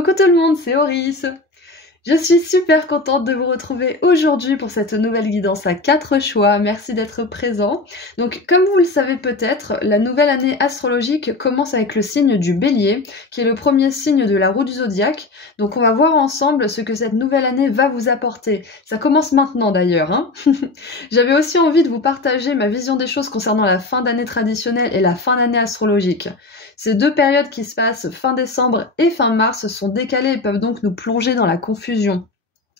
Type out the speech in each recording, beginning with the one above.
Coucou tout le monde, c'est Oris. Je suis super contente de vous retrouver aujourd'hui pour cette nouvelle guidance à 4 choix. Merci d'être présent. Donc, comme vous le savez peut-être, la nouvelle année astrologique commence avec le signe du Bélier, qui est le premier signe de la roue du zodiaque. Donc, on va voir ensemble ce que cette nouvelle année va vous apporter. Ça commence maintenant d'ailleurs, hein. J'avais aussi envie de vous partager ma vision des choses concernant la fin d'année traditionnelle et la fin d'année astrologique. Ces deux périodes qui se passent fin décembre et fin mars sont décalées et peuvent donc nous plonger dans la confusion.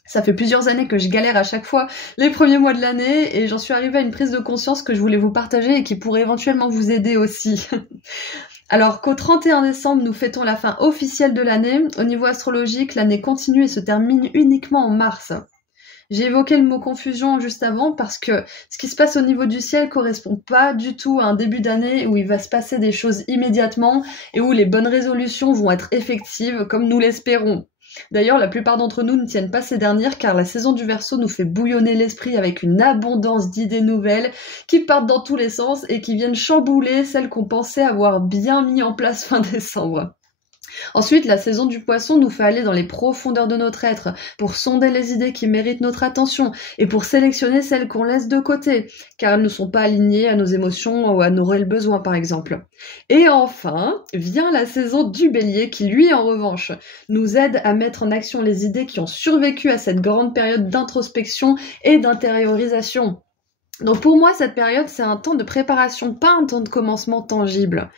Ça fait plusieurs années que je galère à chaque fois les premiers mois de l'année et j'en suis arrivée à une prise de conscience que je voulais vous partager et qui pourrait éventuellement vous aider aussi. Alors qu'au 31 décembre, nous fêtons la fin officielle de l'année, au niveau astrologique, l'année continue et se termine uniquement en mars. J'ai évoqué le mot confusion juste avant parce que ce qui se passe au niveau du ciel correspond pas du tout à un début d'année où il va se passer des choses immédiatement et où les bonnes résolutions vont être effectives comme nous l'espérons. D'ailleurs, la plupart d'entre nous ne tiennent pas ces dernières car la saison du Verseau nous fait bouillonner l'esprit avec une abondance d'idées nouvelles qui partent dans tous les sens et qui viennent chambouler celles qu'on pensait avoir bien mis en place fin décembre. Ensuite, la saison du Poisson nous fait aller dans les profondeurs de notre être pour sonder les idées qui méritent notre attention et pour sélectionner celles qu'on laisse de côté, car elles ne sont pas alignées à nos émotions ou à nos réels besoins par exemple. Et enfin, vient la saison du Bélier qui lui en revanche nous aide à mettre en action les idées qui ont survécu à cette grande période d'introspection et d'intériorisation. Donc pour moi, cette période, c'est un temps de préparation, pas un temps de commencement tangible.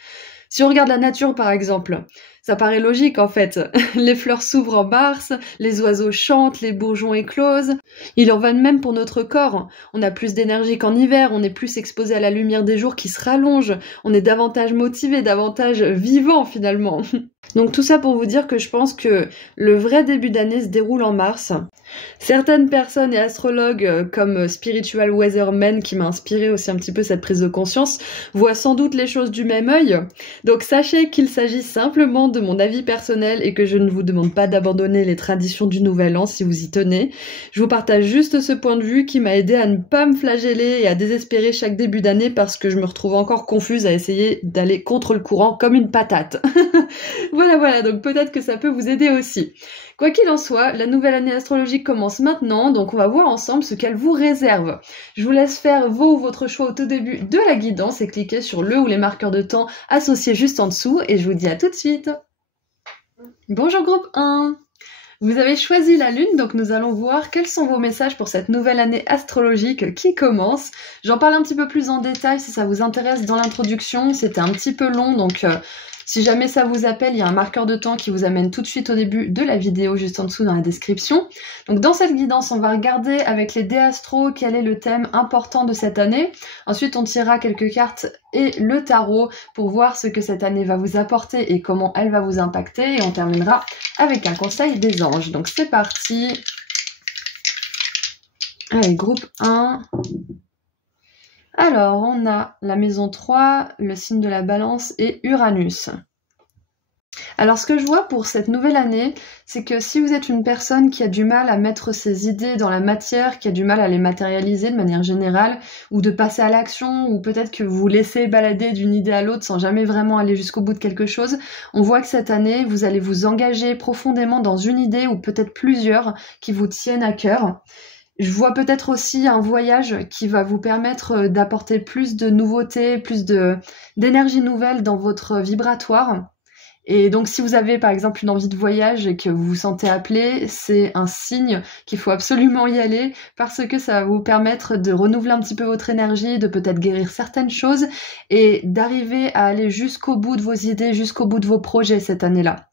Si on regarde la nature par exemple, ça paraît logique en fait. Les fleurs s'ouvrent en mars, les oiseaux chantent, les bourgeons éclosent. Il en va de même pour notre corps. On a plus d'énergie qu'en hiver, on est plus exposé à la lumière des jours qui se rallonge, on est davantage motivé, davantage vivant finalement. Donc tout ça pour vous dire que je pense que le vrai début d'année se déroule en mars. Certaines personnes et astrologues comme Spiritual Weatherman, qui m'a inspiré aussi un petit peu cette prise de conscience, voient sans doute les choses du même œil. Donc sachez qu'il s'agit simplement de mon avis personnel et que je ne vous demande pas d'abandonner les traditions du Nouvel An si vous y tenez. Je vous partage juste ce point de vue qui m'a aidé à ne pas me flageller et à désespérer chaque début d'année parce que je me retrouve encore confuse à essayer d'aller contre le courant comme une patate. Voilà, donc peut-être que ça peut vous aider aussi. Quoi qu'il en soit, la nouvelle année astrologique commence maintenant, donc on va voir ensemble ce qu'elle vous réserve. Je vous laisse faire vos ou votre choix au tout début de la guidance et cliquer sur le ou les marqueurs de temps associés juste en dessous et je vous dis à tout de suite. Bonjour groupe 1. Vous avez choisi la lune, donc nous allons voir quels sont vos messages pour cette nouvelle année astrologique qui commence. J'en parle un petit peu plus en détail si ça vous intéresse dans l'introduction, c'était un petit peu long, donc si jamais ça vous appelle, il y a un marqueur de temps qui vous amène tout de suite au début de la vidéo, juste en dessous dans la description. Donc dans cette guidance, on va regarder avec les dés astro quel est le thème important de cette année. Ensuite, on tirera quelques cartes et le tarot pour voir ce que cette année va vous apporter et comment elle va vous impacter. Et on terminera avec un conseil des anges. Donc c'est parti. Allez, groupe 1. Alors, on a la maison 3, le signe de la balance et Uranus. Alors, ce que je vois pour cette nouvelle année, c'est que si vous êtes une personne qui a du mal à mettre ses idées dans la matière, qui a du mal à les matérialiser de manière générale, ou de passer à l'action, ou peut-être que vous vous laissez balader d'une idée à l'autre sans jamais vraiment aller jusqu'au bout de quelque chose, on voit que cette année, vous allez vous engager profondément dans une idée ou peut-être plusieurs qui vous tiennent à cœur. Je vois peut-être aussi un voyage qui va vous permettre d'apporter plus de nouveautés, plus d'énergie nouvelle dans votre vibratoire. Et donc si vous avez par exemple une envie de voyage et que vous vous sentez appelé, c'est un signe qu'il faut absolument y aller parce que ça va vous permettre de renouveler un petit peu votre énergie, de peut-être guérir certaines choses et d'arriver à aller jusqu'au bout de vos idées, jusqu'au bout de vos projets cette année-là.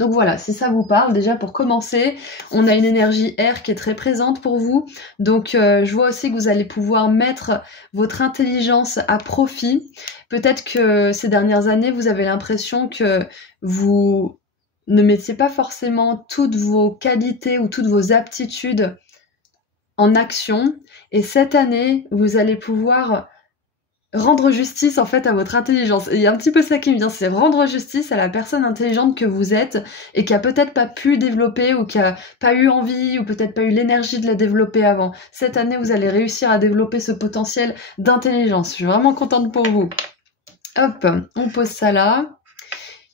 Donc voilà, si ça vous parle, déjà pour commencer, on a une énergie air qui est très présente pour vous. Donc je vois aussi que vous allez pouvoir mettre votre intelligence à profit. Peut-être que ces dernières années, vous avez l'impression que vous ne mettiez pas forcément toutes vos qualités ou toutes vos aptitudes en action. Et cette année, vous allez pouvoir rendre justice en fait à votre intelligence. Et il y a un petit peu ça qui me vient, c'est rendre justice à la personne intelligente que vous êtes et qui a peut-être pas pu développer ou qui a pas eu envie ou peut-être pas eu l'énergie de la développer avant. Cette année, vous allez réussir à développer ce potentiel d'intelligence. Je suis vraiment contente pour vous. Hop, on pose ça là.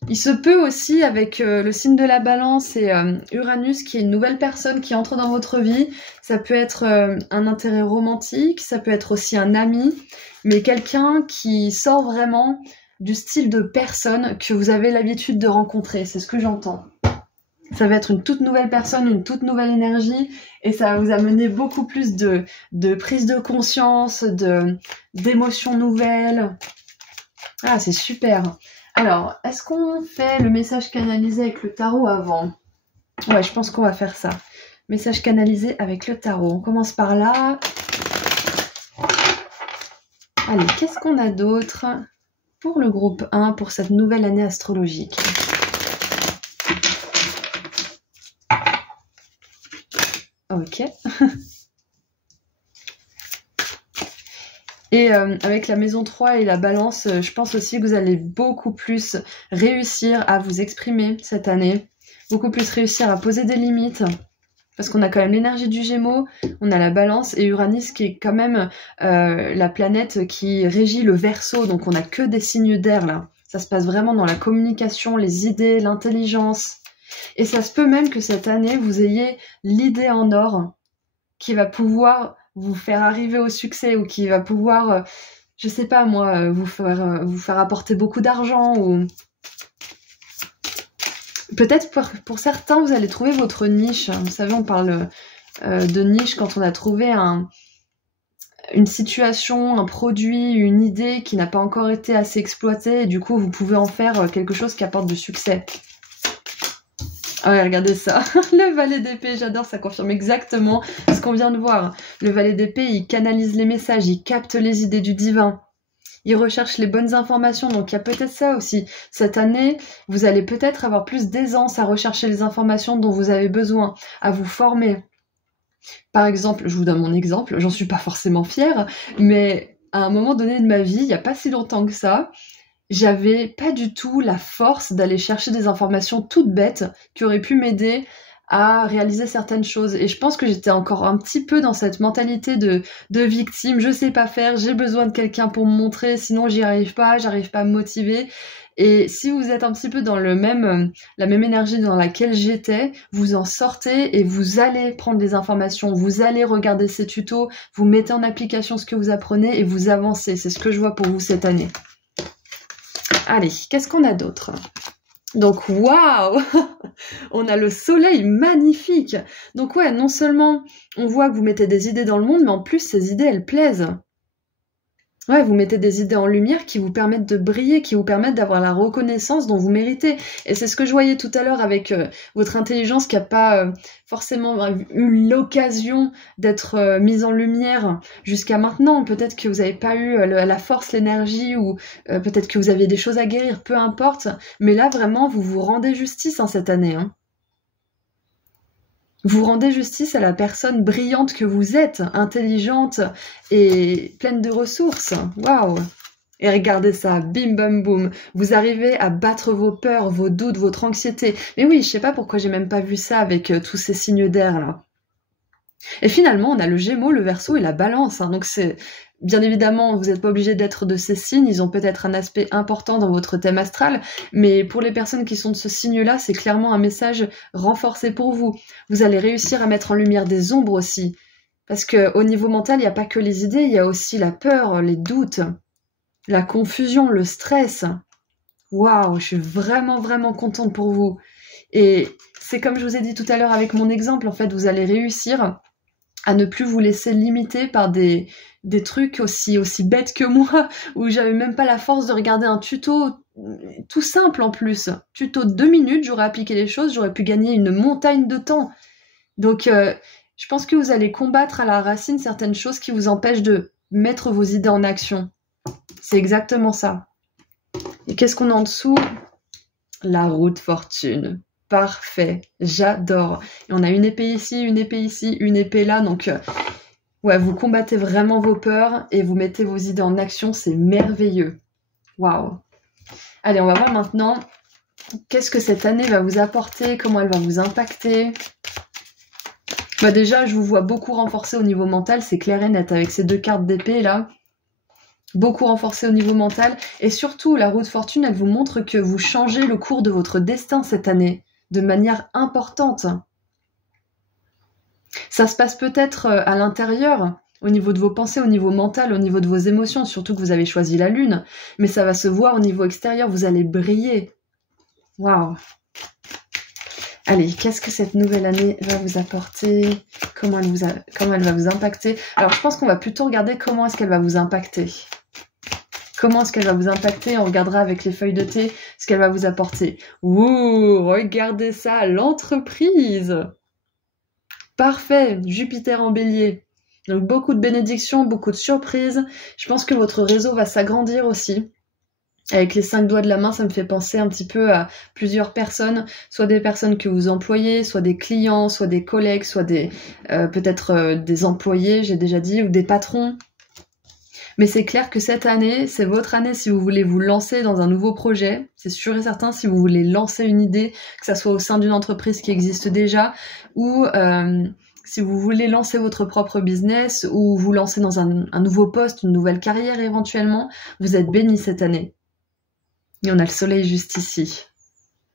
Il se peut aussi, avec le signe de la balance et Uranus, qu'il y ait une nouvelle personne qui entre dans votre vie. Ça peut être un intérêt romantique, ça peut être aussi un ami, mais quelqu'un qui sort vraiment du style de personne que vous avez l'habitude de rencontrer. C'est ce que j'entends. Ça va être une toute nouvelle personne, une toute nouvelle énergie, et ça va vous amener beaucoup plus de prise de conscience, d'émotions nouvelles. Ah, c'est super. Alors, est-ce qu'on fait le message canalisé avec le tarot avant? Ouais, je pense qu'on va faire ça. Message canalisé avec le tarot. On commence par là. Allez, qu'est-ce qu'on a d'autre pour le groupe 1 pour cette nouvelle année astrologique? Ok. Et avec la maison 3 et la balance, je pense aussi que vous allez beaucoup plus réussir à vous exprimer cette année. Beaucoup plus réussir à poser des limites. Parce qu'on a quand même l'énergie du Gémeaux, on a la balance et Uranus qui est quand même la planète qui régit le Verseau. Donc on a que des signes d'air là. Ça se passe vraiment dans la communication, les idées, l'intelligence. Et ça se peut même que cette année, vous ayez l'idée en or qui va pouvoir vous faire arriver au succès ou qui va pouvoir, je sais pas moi, vous faire apporter beaucoup d'argent ou peut-être pour certains vous allez trouver votre niche. Vous savez, on parle de niche quand on a trouvé une situation, un produit, une idée qui n'a pas encore été assez exploitée et du coup vous pouvez en faire quelque chose qui apporte du succès. Ah ouais, regardez ça, le valet d'épée, j'adore, ça confirme exactement ce qu'on vient de voir. Le valet d'épée, il canalise les messages, il capte les idées du divin. Il recherche les bonnes informations, donc il y a peut-être ça aussi. Cette année, vous allez peut-être avoir plus d'aisance à rechercher les informations dont vous avez besoin, à vous former. Par exemple, je vous donne mon exemple, j'en suis pas forcément fière, mais à un moment donné de ma vie, il n'y a pas si longtemps que ça, j'avais pas du tout la force d'aller chercher des informations toutes bêtes qui auraient pu m'aider à réaliser certaines choses. Et je pense que j'étais encore un petit peu dans cette mentalité de victime. Je sais pas faire, j'ai besoin de quelqu'un pour me montrer, sinon j'arrive pas à me motiver. Et si vous êtes un petit peu dans la même énergie dans laquelle j'étais, vous en sortez et vous allez prendre des informations, vous allez regarder ces tutos, vous mettez en application ce que vous apprenez et vous avancez. C'est ce que je vois pour vous cette année. Allez, qu'est-ce qu'on a d'autre? Donc, waouh, on a le soleil magnifique. Donc ouais, non seulement on voit que vous mettez des idées dans le monde, mais en plus ces idées, elles plaisent. Ouais, vous mettez des idées en lumière qui vous permettent de briller, qui vous permettent d'avoir la reconnaissance dont vous méritez. Et c'est ce que je voyais tout à l'heure avec votre intelligence qui n'a pas forcément eu l'occasion d'être mise en lumière jusqu'à maintenant. Peut-être que vous n'avez pas eu la force, l'énergie ou peut-être que vous aviez des choses à guérir, peu importe. Mais là, vraiment, vous vous rendez justice cette année. Hein. Vous rendez justice à la personne brillante que vous êtes, intelligente et pleine de ressources. Waouh! Et regardez ça, bim bam boum. Vous arrivez à battre vos peurs, vos doutes, votre anxiété. Mais oui, je sais pas pourquoi j'ai même pas vu ça avec tous ces signes d'air là. Et finalement, on a le Gémeaux, le Verseau et la Balance. Hein. Donc c'est bien évidemment, vous n'êtes pas obligé d'être de ces signes. Ils ont peut-être un aspect important dans votre thème astral, mais pour les personnes qui sont de ce signe-là, c'est clairement un message renforcé pour vous. Vous allez réussir à mettre en lumière des ombres aussi, parce que au niveau mental, il n'y a pas que les idées, il y a aussi la peur, les doutes, la confusion, le stress. Waouh, je suis vraiment vraiment contente pour vous. Et c'est comme je vous ai dit tout à l'heure avec mon exemple, en fait, vous allez réussir à ne plus vous laisser limiter par des trucs aussi bêtes que moi, où j'avais même pas la force de regarder un tuto tout simple en plus. Tuto de 2 minutes, j'aurais appliqué les choses, j'aurais pu gagner une montagne de temps. Donc, je pense que vous allez combattre à la racine certaines choses qui vous empêchent de mettre vos idées en action. C'est exactement ça. Et qu'est-ce qu'on a en dessous? La roue de fortune. Parfait, j'adore. Et on a une épée ici, une épée ici, une épée là, donc ouais, vous combattez vraiment vos peurs et vous mettez vos idées en action, c'est merveilleux. Waouh. Allez, on va voir maintenant qu'est-ce que cette année va vous apporter, comment elle va vous impacter. Bah déjà, je vous vois beaucoup renforcer au niveau mental, c'est clair et net avec ces 2 cartes d'épée là. beaucoup renforcé au niveau mental. Et surtout, la roue de fortune, elle vous montre que vous changez le cours de votre destin cette année, de manière importante. Ça se passe peut-être à l'intérieur, au niveau de vos pensées, au niveau mental, au niveau de vos émotions, surtout que vous avez choisi la lune. Mais ça va se voir au niveau extérieur, vous allez briller. Waouh! Allez, qu'est-ce que cette nouvelle année va vous apporter? Comment elle va vous impacter? Alors, je pense qu'on va plutôt regarder comment est-ce qu'elle va vous impacter. Comment est-ce qu'elle va vous impacter? On regardera avec les feuilles de thé ce qu'elle va vous apporter. Ouh, regardez ça, l'entreprise! Parfait, Jupiter en bélier. Donc beaucoup de bénédictions, beaucoup de surprises. Je pense que votre réseau va s'agrandir aussi. Avec les 5 doigts de la main, ça me fait penser un petit peu à plusieurs personnes, soit des personnes que vous employez, soit des clients, soit des collègues, soit des peut-être des employés, j'ai déjà dit, ou des patrons. Mais c'est clair que cette année, c'est votre année si vous voulez vous lancer dans un nouveau projet. C'est sûr et certain si vous voulez lancer une idée, que ça soit au sein d'une entreprise qui existe déjà, ou si vous voulez lancer votre propre business, ou vous lancer dans un nouveau poste, une nouvelle carrière éventuellement, vous êtes bénis cette année. Et on a le soleil juste ici.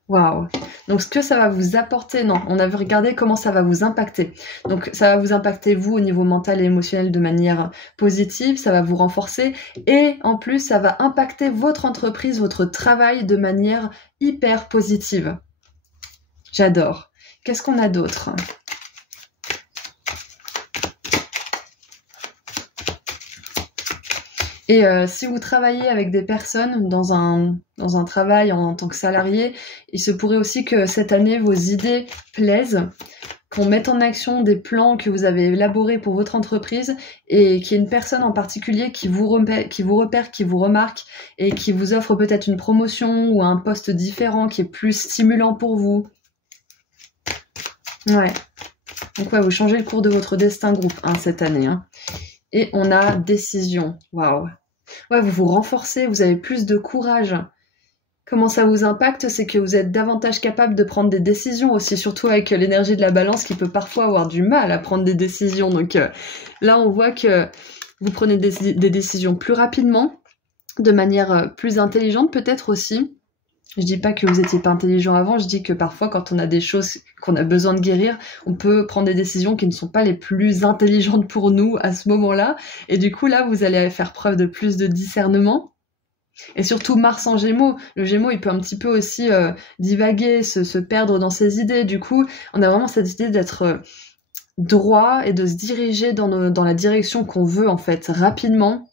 Waouh! Donc ce que ça va vous apporter, non, on avait regardé comment ça va vous impacter. Donc ça va vous impacter vous au niveau mental et émotionnel de manière positive, ça va vous renforcer et en plus ça va impacter votre entreprise, votre travail de manière hyper positive. J'adore. Qu'est-ce qu'on a d'autre? Et si vous travaillez avec des personnes dans un travail en tant que salarié, il se pourrait aussi que cette année, vos idées plaisent, qu'on mette en action des plans que vous avez élaborés pour votre entreprise et qu'il y ait une personne en particulier qui vous repère, qui vous remarque et qui vous offre peut-être une promotion ou un poste différent qui est plus stimulant pour vous. Ouais. Donc ouais, vous changez le cours de votre destin groupe 1 cette année. Hein. Et on a décision. Waouh. Ouais, vous vous renforcez, vous avez plus de courage. Comment ça vous impacte? C'est que vous êtes davantage capable de prendre des décisions aussi, surtout avec l'énergie de la balance qui peut parfois avoir du mal à prendre des décisions. Donc là, on voit que vous prenez des décisions plus rapidement, de manière plus intelligente peut-être aussi. Je dis pas que vous étiez pas intelligent avant, je dis que parfois quand on a des choses qu'on a besoin de guérir, on peut prendre des décisions qui ne sont pas les plus intelligentes pour nous à ce moment-là. Et du coup là, vous allez faire preuve de plus de discernement. Et surtout Mars en Gémeaux. Le Gémeaux, il peut un petit peu aussi divaguer, se perdre dans ses idées. Du coup, on a vraiment cette idée d'être droit et de se diriger dans la direction qu'on veut en fait rapidement.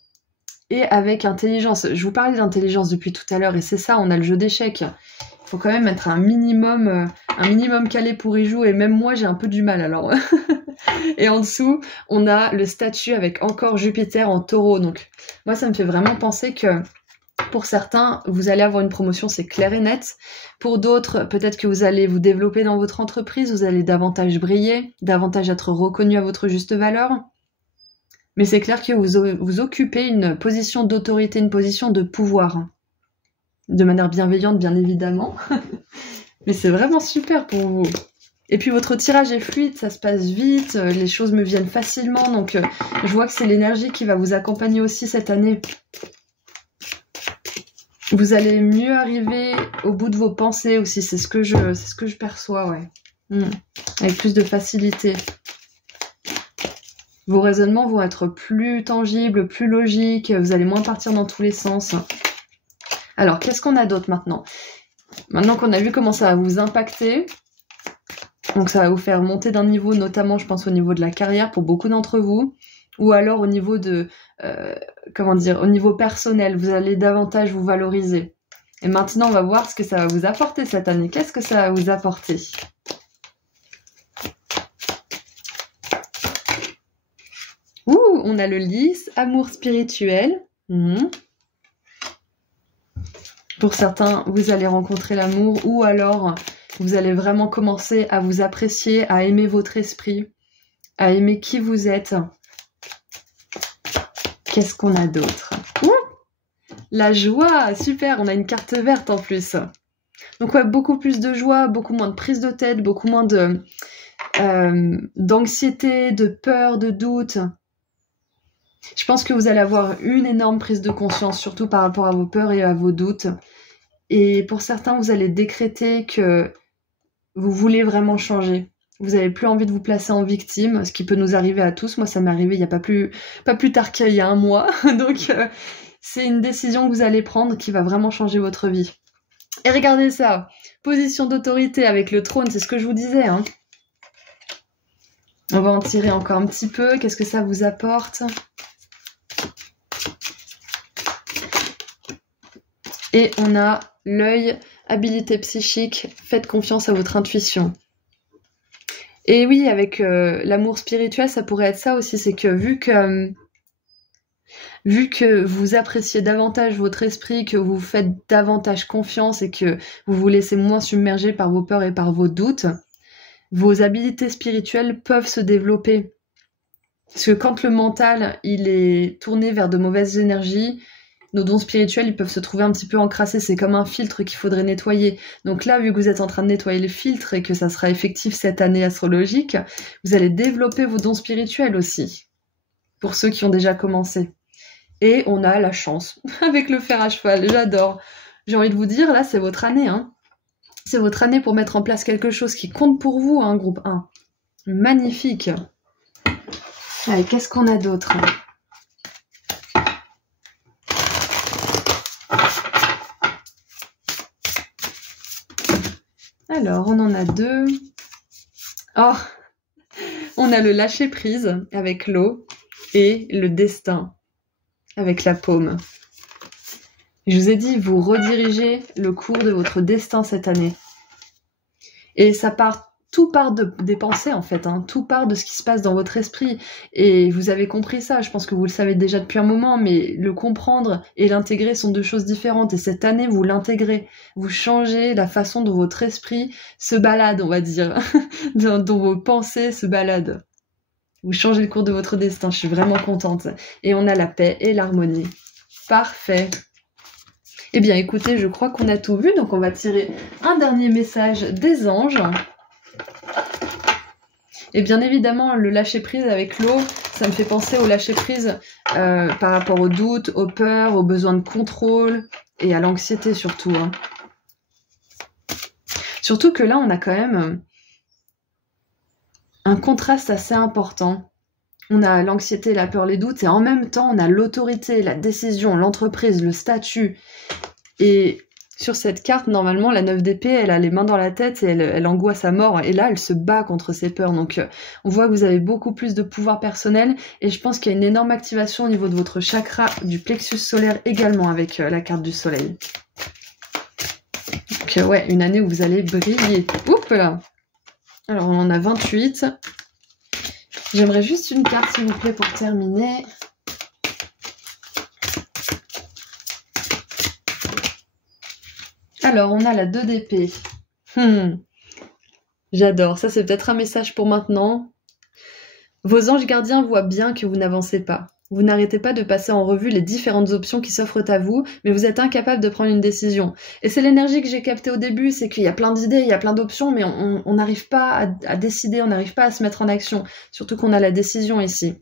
Et avec intelligence. Je vous parlais d'intelligence depuis tout à l'heure, et c'est ça, on a le jeu d'échecs. Il faut quand même être un minimum calé pour y jouer, et même moi j'ai un peu du mal alors. Et en dessous, on a le statut avec encore Jupiter en taureau. Donc moi ça me fait vraiment penser que pour certains, vous allez avoir une promotion, c'est clair et net. Pour d'autres, peut-être que vous allez vous développer dans votre entreprise, vous allez davantage briller, davantage être reconnu à votre juste valeur. Mais c'est clair que vous occupez une position d'autorité, une position de pouvoir. De manière bienveillante, bien évidemment. Mais c'est vraiment super pour vous. Et puis votre tirage est fluide, ça se passe vite, les choses me viennent facilement. Donc je vois que c'est l'énergie qui va vous accompagner aussi cette année. Vous allez mieux arriver au bout de vos pensées aussi, c'est ce que je perçois, ouais. Avec plus de facilité. Vos raisonnements vont être plus tangibles, plus logiques, vous allez moins partir dans tous les sens. Alors, qu'est-ce qu'on a d'autre maintenant? Maintenant qu'on a vu comment ça va vous impacter, donc ça va vous faire monter d'un niveau, notamment je pense au niveau de la carrière pour beaucoup d'entre vous, ou alors au niveau de, au niveau personnel, vous allez davantage vous valoriser. Et maintenant, on va voir ce que ça va vous apporter cette année. Qu'est-ce que ça va vous apporter? Ouh, on a le lys, amour spirituel. Pour certains, vous allez rencontrer l'amour ou alors vous allez vraiment commencer à vous apprécier, à aimer votre esprit, à aimer qui vous êtes. Qu'est-ce qu'on a d'autre? La joie, super, on a une carte verte en plus. Donc ouais, beaucoup plus de joie, beaucoup moins de prise de tête, beaucoup moins d'anxiété, de peur, de doute. Je pense que vous allez avoir une énorme prise de conscience, surtout par rapport à vos peurs et à vos doutes. Et pour certains, vous allez décréter que vous voulez vraiment changer. Vous n'avez plus envie de vous placer en victime, ce qui peut nous arriver à tous. Moi, ça m'est arrivé il n'y a pas plus tard qu'il y a un mois. Donc, c'est une décision que vous allez prendre qui va vraiment changer votre vie. Et regardez ça, position d'autorité avec le trône, c'est ce que je vous disais. Hein. On va en tirer encore un petit peu. Qu'est-ce que ça vous apporte ? Et on a l'œil, habilité psychique, faites confiance à votre intuition. Et oui, avec l'amour spirituel, ça pourrait être ça aussi, c'est que vu que vous appréciez davantage votre esprit, que vous faites davantage confiance et que vous vous laissez moins submerger par vos peurs et par vos doutes, vos habilités spirituelles peuvent se développer. Parce que quand le mental, il est tourné vers de mauvaises énergies, nos dons spirituels, ils peuvent se trouver un petit peu encrassés. C'est comme un filtre qu'il faudrait nettoyer. Donc là, vu que vous êtes en train de nettoyer le filtre et que ça sera effectif cette année astrologique, vous allez développer vos dons spirituels aussi. Pour ceux qui ont déjà commencé. Et on a la chance. Avec le fer à cheval, j'adore. J'ai envie de vous dire, là, c'est votre année. Hein. C'est votre année pour mettre en place quelque chose qui compte pour vous, hein, groupe 1. Magnifique. Allez, qu'est-ce qu'on a d'autre ? Alors, on en a 2. Oh, on a le lâcher-prise avec l'eau et le destin avec la paume. Je vous ai dit, vous redirigez le cours de votre destin cette année. Et tout part des pensées en fait, hein. Tout part de ce qui se passe dans votre esprit. Et vous avez compris ça, je pense que vous le savez déjà depuis un moment, mais le comprendre et l'intégrer sont deux choses différentes. Et cette année, vous l'intégrez. Vous changez la façon dont votre esprit se balade, on va dire, dont vos pensées se baladent. Vous changez le cours de votre destin, je suis vraiment contente. Et on a la paix et l'harmonie. Parfait. Eh bien écoutez, je crois qu'on a tout vu, donc on va tirer un dernier message des anges. Et bien évidemment, le lâcher-prise avec l'eau, ça me fait penser au lâcher-prise par rapport aux doutes, aux peurs, aux besoins de contrôle et à l'anxiété surtout. Hein. Surtout que là, on a quand même un contraste assez important. On a l'anxiété, la peur, les doutes, et en même temps, on a l'autorité, la décision, l'entreprise, le statut. Et sur cette carte, normalement, la 9 d'épée, elle a les mains dans la tête et elle angoisse à mort. Et là, elle se bat contre ses peurs. Donc, on voit que vous avez beaucoup plus de pouvoir personnel. Et je pense qu'il y a une énorme activation au niveau de votre chakra du plexus solaire également avec la carte du soleil. Donc, ouais, une année où vous allez briller. Oups là. Alors, on en a 28. J'aimerais juste une carte, s'il vous plaît, pour terminer. Alors, on a la 2 d'épée. J'adore. Ça, c'est peut-être un message pour maintenant. Vos anges gardiens voient bien que vous n'avancez pas. Vous n'arrêtez pas de passer en revue les différentes options qui s'offrent à vous, mais vous êtes incapable de prendre une décision. Et c'est l'énergie que j'ai captée au début, c'est qu'il y a plein d'idées, il y a plein d'options, mais on n'arrive pas à décider, on n'arrive pas à se mettre en action. Surtout qu'on a la décision ici.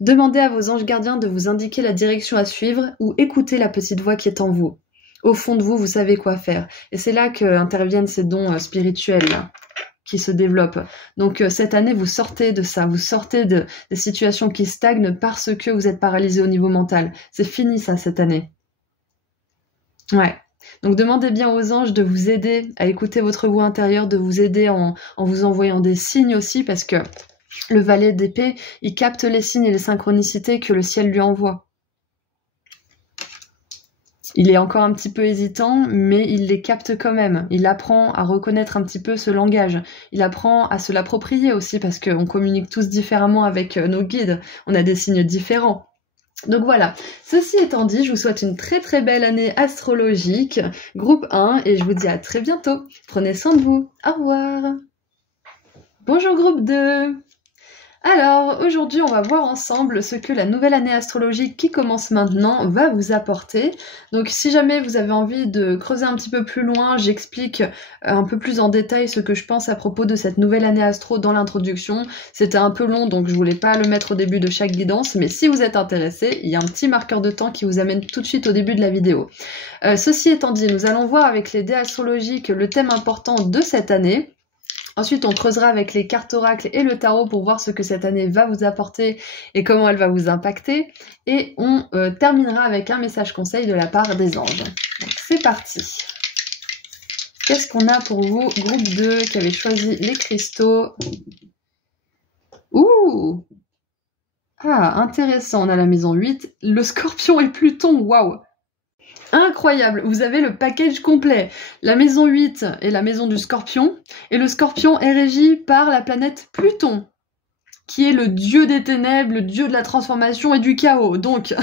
Demandez à vos anges gardiens de vous indiquer la direction à suivre ou écoutez la petite voix qui est en vous. Au fond de vous, vous savez quoi faire. Et c'est là qu'interviennent ces dons spirituels là, qui se développent. Donc cette année, vous sortez de ça, vous sortez des situations qui stagnent parce que vous êtes paralysé au niveau mental. C'est fini ça cette année. Ouais. Donc demandez bien aux anges de vous aider à écouter votre voix intérieure, de vous aider en vous envoyant des signes aussi, parce que le valet d'épée, il capte les signes et les synchronicités que le ciel lui envoie. Il est encore un petit peu hésitant, mais il les capte quand même. Il apprend à reconnaître un petit peu ce langage. Il apprend à se l'approprier aussi, parce qu'on communique tous différemment avec nos guides. On a des signes différents. Donc voilà, ceci étant dit, je vous souhaite une très très belle année astrologique, groupe 1, et je vous dis à très bientôt. Prenez soin de vous. Au revoir. Bonjour groupe 2. Alors, aujourd'hui, on va voir ensemble ce que la nouvelle année astrologique qui commence maintenant va vous apporter. Donc, si jamais vous avez envie de creuser un petit peu plus loin, j'explique un peu plus en détail ce que je pense à propos de cette nouvelle année astro dans l'introduction. C'était un peu long, donc je voulais pas le mettre au début de chaque guidance, mais si vous êtes intéressé, il y a un petit marqueur de temps qui vous amène tout de suite au début de la vidéo. Ceci étant dit, nous allons voir avec les dés astrologiques le thème important de cette année. Ensuite, on creusera avec les cartes oracles et le tarot pour voir ce que cette année va vous apporter et comment elle va vous impacter. Et on terminera avec un message conseil de la part des anges. Donc c'est parti. Qu'est-ce qu'on a pour vous, groupe 2, qui avait choisi les cristaux? Ouh! Ah, intéressant, on a la maison 8. Le Scorpion et Pluton, waouh! Incroyable, vous avez le package complet. La maison 8 est la maison du Scorpion, et le Scorpion est régi par la planète Pluton, qui est le dieu des ténèbres, le dieu de la transformation et du chaos. Donc,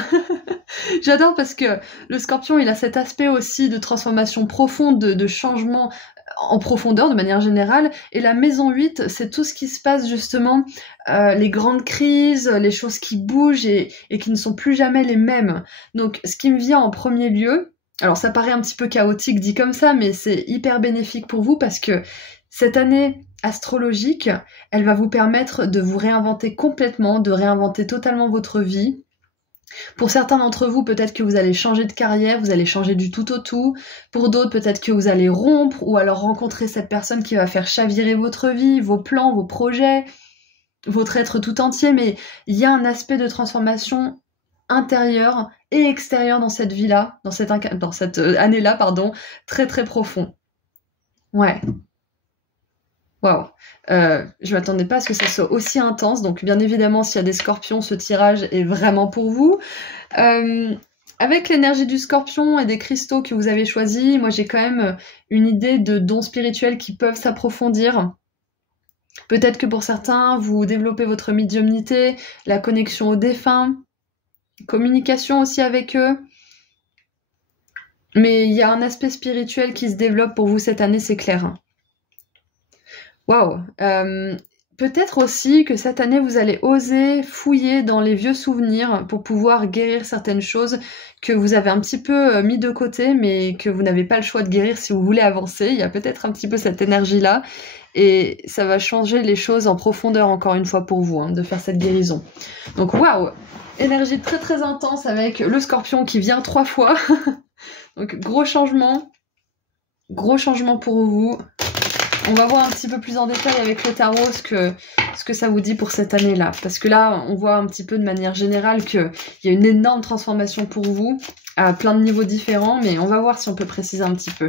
j'adore parce que le Scorpion, il a cet aspect aussi de transformation profonde, de changement en profondeur de manière générale, et la maison 8, c'est tout ce qui se passe justement, les grandes crises, les choses qui bougent et qui ne sont plus jamais les mêmes. Donc ce qui me vient en premier lieu, alors ça paraît un petit peu chaotique dit comme ça, mais c'est hyper bénéfique pour vous parce que cette année astrologique, elle va vous permettre de vous réinventer complètement, de réinventer totalement votre vie. Pour certains d'entre vous, peut-être que vous allez changer de carrière, vous allez changer du tout au tout. Pour d'autres, peut-être que vous allez rompre ou alors rencontrer cette personne qui va faire chavirer votre vie, vos plans, vos projets, votre être tout entier. Mais il y a un aspect de transformation intérieure et extérieure dans cette vie-là, dans cette année-là, pardon, très très profond. Ouais. Waouh, je m'attendais pas à ce que ça soit aussi intense, donc bien évidemment s'il y a des scorpions, ce tirage est vraiment pour vous. Avec l'énergie du scorpion et des cristaux que vous avez choisis, moi j'ai quand même une idée de dons spirituels qui peuvent s'approfondir. Peut-être que pour certains, vous développez votre médiumnité, la connexion aux défunts, communication aussi avec eux. Mais il y a un aspect spirituel qui se développe pour vous cette année, c'est clair. Waouh, peut-être aussi que cette année vous allez oser fouiller dans les vieux souvenirs pour pouvoir guérir certaines choses que vous avez un petit peu mis de côté mais que vous n'avez pas le choix de guérir si vous voulez avancer. Il y a peut-être un petit peu cette énergie-là et ça va changer les choses en profondeur encore une fois pour vous, hein, de faire cette guérison. Donc waouh, énergie très très intense avec le Scorpion qui vient 3 fois. Donc gros changement pour vous. On va voir un petit peu plus en détail avec le tarot ce que ça vous dit pour cette année-là. Parce que là, on voit un petit peu de manière générale qu'il y a une énorme transformation pour vous, à plein de niveaux différents, mais on va voir si on peut préciser un petit peu.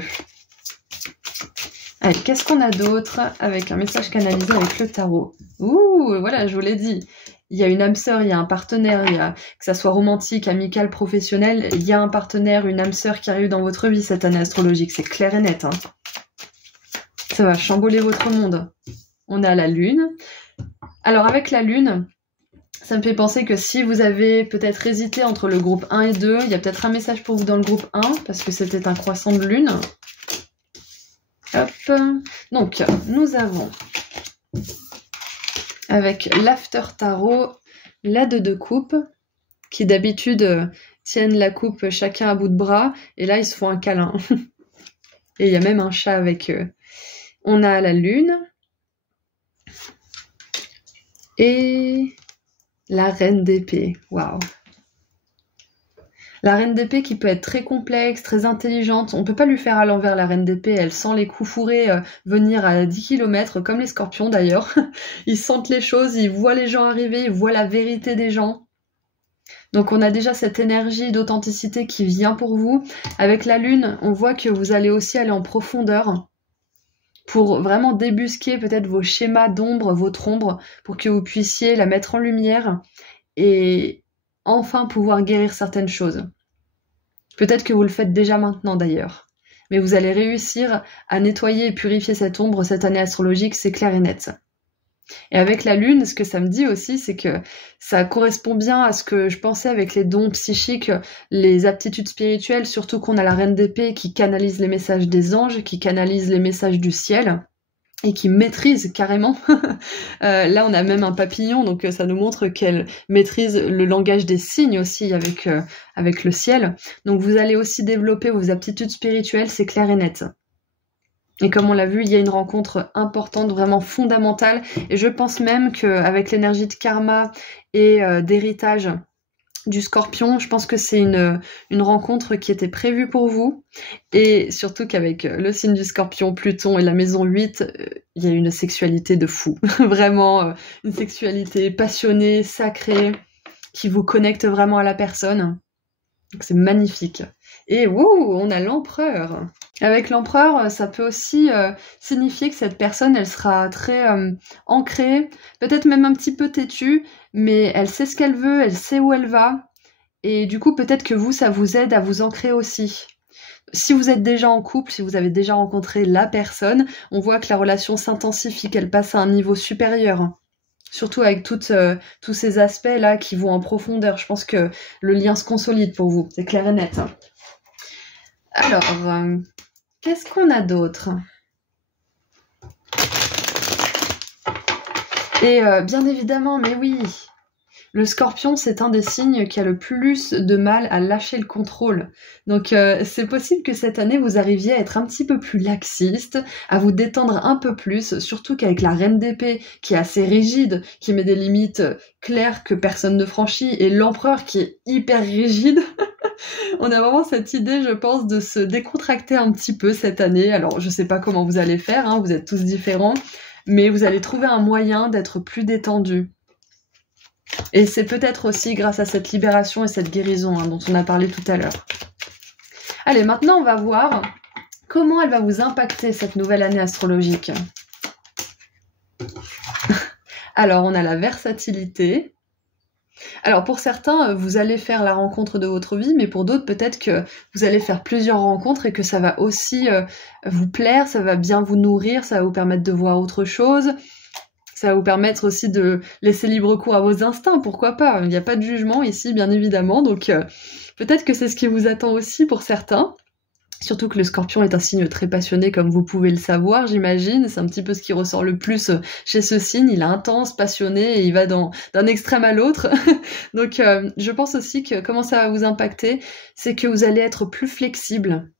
Allez, qu'est-ce qu'on a d'autre avec un message canalisé avec le tarot? Ouh, voilà, je vous l'ai dit. Il y a une âme sœur, il y a un partenaire, que ça soit romantique, amical, professionnel, il y a un partenaire, une âme sœur qui arrive dans votre vie cette année astrologique, c'est clair et net, hein. Ça va chambouler votre monde. On a la lune. Alors avec la lune, ça me fait penser que si vous avez peut-être hésité entre le groupe 1 et 2, il y a peut-être un message pour vous dans le groupe 1, parce que c'était un croissant de lune. Hop. Donc, nous avons, avec l'After Tarot, la 2 de coupe, qui d'habitude tiennent la coupe chacun à bout de bras, et là ils se font un câlin. Et il y a même un chat avec eux. On a la lune et la reine d'épée. Waouh! La reine d'épée qui peut être très complexe, très intelligente. On peut pas lui faire à l'envers la reine d'épée. Elle sent les coups fourrés venir à 10 km, comme les scorpions d'ailleurs. Ils sentent les choses, ils voient les gens arriver, ils voient la vérité des gens. Donc on a déjà cette énergie d'authenticité qui vient pour vous. Avec la lune, on voit que vous allez aussi aller en profondeur pour vraiment débusquer peut-être vos schémas d'ombre, votre ombre, pour que vous puissiez la mettre en lumière et enfin pouvoir guérir certaines choses. Peut-être que vous le faites déjà maintenant d'ailleurs, mais vous allez réussir à nettoyer et purifier cette ombre cette année astrologique, c'est clair et net. Et avec la lune, ce que ça me dit aussi, c'est que ça correspond bien à ce que je pensais avec les dons psychiques, les aptitudes spirituelles, surtout qu'on a la reine d'épée qui canalise les messages des anges, qui canalise les messages du ciel. et qui maîtrise carrément. Là, on a même un papillon, donc ça nous montre qu'elle maîtrise le langage des signes aussi avec le ciel. Donc vous allez aussi développer vos aptitudes spirituelles, c'est clair et net. Et comme on l'a vu, il y a une rencontre importante, vraiment fondamentale, et je pense même qu'avec l'énergie de karma et d'héritage du Scorpion, je pense que c'est une rencontre qui était prévue pour vous, et surtout qu'avec le signe du Scorpion, Pluton et la maison 8, il y a une sexualité de fou. Vraiment une sexualité passionnée, sacrée, qui vous connecte vraiment à la personne. Donc c'est magnifique. Et wouh, on a l'empereur. Avec l'empereur, ça peut aussi signifier que cette personne, elle sera très ancrée, peut-être même un petit peu têtue, mais elle sait ce qu'elle veut, elle sait où elle va, et du coup, peut-être que vous, ça vous aide à vous ancrer aussi. Si vous êtes déjà en couple, si vous avez déjà rencontré la personne, on voit que la relation s'intensifie, qu'elle passe à un niveau supérieur. Surtout avec tous ces aspects-là qui vont en profondeur. Je pense que le lien se consolide pour vous, c'est clair et net. Alors, qu'est-ce qu'on a d'autre? Et bien évidemment, mais oui, le Scorpion, c'est un des signes qui a le plus de mal à lâcher le contrôle. Donc c'est possible que cette année, vous arriviez à être un petit peu plus laxiste, à vous détendre un peu plus, surtout qu'avec la reine d'épée, qui est assez rigide, qui met des limites claires que personne ne franchit, et l'empereur qui est hyper rigide, on a vraiment cette idée, je pense, de se décontracter un petit peu cette année. Alors, je sais pas comment vous allez faire, hein, vous êtes tous différents, mais vous allez trouver un moyen d'être plus détendu. Et c'est peut-être aussi grâce à cette libération et cette guérison dont on a parlé tout à l'heure. Allez, maintenant on va voir comment elle va vous impacter cette nouvelle année astrologique. Alors, on a la versatilité. Alors, pour certains, vous allez faire la rencontre de votre vie, mais pour d'autres, peut-être que vous allez faire plusieurs rencontres et que ça va aussi vous plaire, ça va bien vous nourrir, ça va vous permettre de voir autre chose. Ça va vous permettre aussi de laisser libre cours à vos instincts, pourquoi pas. Il n'y a pas de jugement ici, bien évidemment, donc peut-être que c'est ce qui vous attend aussi pour certains. Surtout que le Scorpion est un signe très passionné, comme vous pouvez le savoir, j'imagine. C'est un petit peu ce qui ressort le plus chez ce signe. Il est intense, passionné, et il va d'un extrême à l'autre. Donc je pense aussi que comment ça va vous impacter, c'est que vous allez être plus flexible.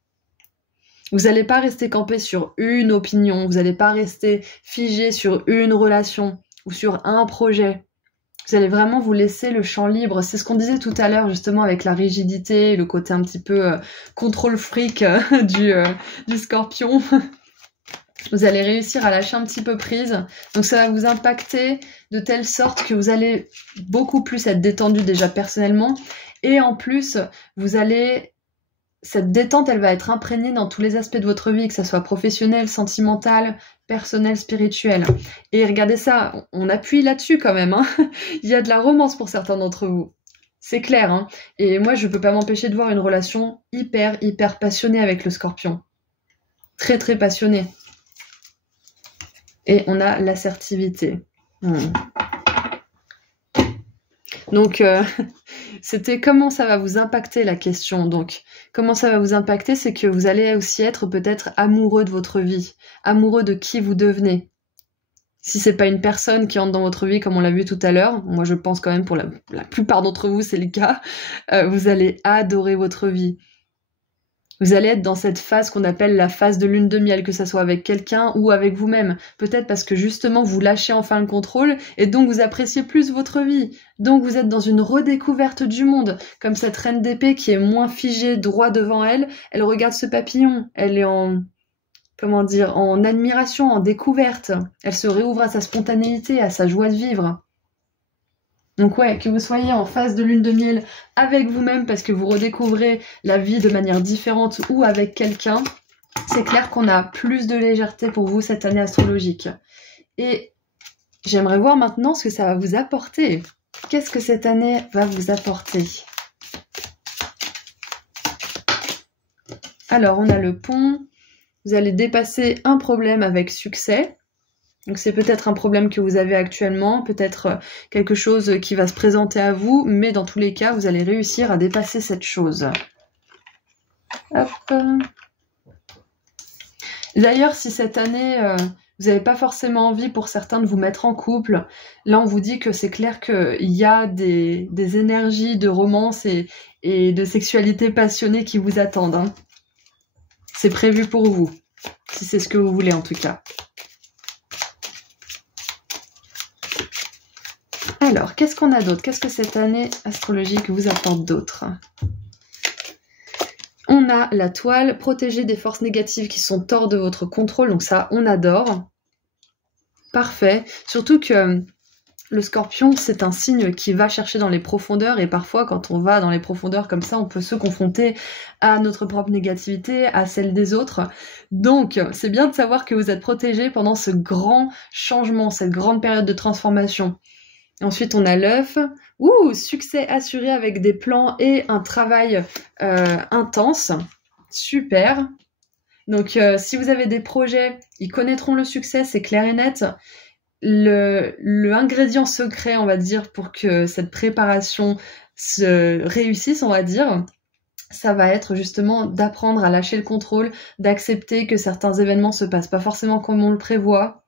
Vous n'allez pas rester campé sur une opinion, vous n'allez pas rester figé sur une relation ou sur un projet. Vous allez vraiment vous laisser le champ libre. C'est ce qu'on disait tout à l'heure justement avec la rigidité, le côté un petit peu contrôle freak du Scorpion. Vous allez réussir à lâcher un petit peu prise. Donc ça va vous impacter de telle sorte que vous allez beaucoup plus être détendu déjà personnellement. Et en plus, vous allez... Cette détente, elle va être imprégnée dans tous les aspects de votre vie, que ça soit professionnel, sentimental, personnel, spirituel. Et regardez ça, on appuie là-dessus quand même. Hein. Il y a de la romance pour certains d'entre vous. C'est clair. Hein. Et moi, je peux pas m'empêcher de voir une relation hyper passionnée avec le Scorpion. Très, très passionnée. Et on a l'assertivité. Donc, c'était comment ça va vous impacter la question. Donc, comment ça va vous impacter, c'est que vous allez aussi être peut-être amoureux de votre vie, amoureux de qui vous devenez. Si c'est pas une personne qui entre dans votre vie, comme on l'a vu tout à l'heure, moi je pense quand même pour la plupart d'entre vous c'est le cas, vous allez adorer votre vie. Vous allez être dans cette phase qu'on appelle la phase de lune de miel, que ça soit avec quelqu'un ou avec vous-même. Peut-être parce que justement vous lâchez enfin le contrôle et donc vous appréciez plus votre vie. Donc vous êtes dans une redécouverte du monde. Comme cette reine d'épée qui est moins figée droit devant elle, elle regarde ce papillon. Elle est en admiration, en découverte. Elle se réouvre à sa spontanéité, à sa joie de vivre. Donc ouais, que vous soyez en phase de lune de miel avec vous-même parce que vous redécouvrez la vie de manière différente ou avec quelqu'un, c'est clair qu'on a plus de légèreté pour vous cette année astrologique. Et j'aimerais voir maintenant ce que ça va vous apporter. Qu'est-ce que cette année va vous apporter? Alors, on a le pont. Vous allez dépasser un problème avec succès. Donc c'est peut-être un problème que vous avez actuellement, peut-être quelque chose qui va se présenter à vous, mais dans tous les cas, vous allez réussir à dépasser cette chose. Hop. D'ailleurs, si cette année, Vous n'avez pas forcément envie pour certains de vous mettre en couple. Là, on vous dit que c'est clair qu'il y a des énergies de romance et de sexualité passionnée qui vous attendent. Hein. C'est prévu pour vous, si c'est ce que vous voulez en tout cas. Alors, qu'est-ce qu'on a d'autre? Qu'est-ce que cette année astrologique vous apporte d'autre? On a la toile, protéger des forces négatives qui sont hors de votre contrôle. Donc ça, on adore. Parfait. Surtout que le scorpion, c'est un signe qui va chercher dans les profondeurs. Et parfois, quand on va dans les profondeurs comme ça, on peut se confronter à notre propre négativité, à celle des autres. Donc, c'est bien de savoir que vous êtes protégé pendant ce grand changement, cette grande période de transformation. Ensuite, on a l'œuf. Ouh, succès assuré avec des plans et un travail intense. Super. Donc, si vous avez des projets, ils connaîtront le succès, c'est clair et net. Le ingrédient secret, on va dire, pour que cette préparation se réussisse, on va dire, ça va être justement d'apprendre à lâcher le contrôle, d'accepter que certains événements se passent pas forcément comme on le prévoit,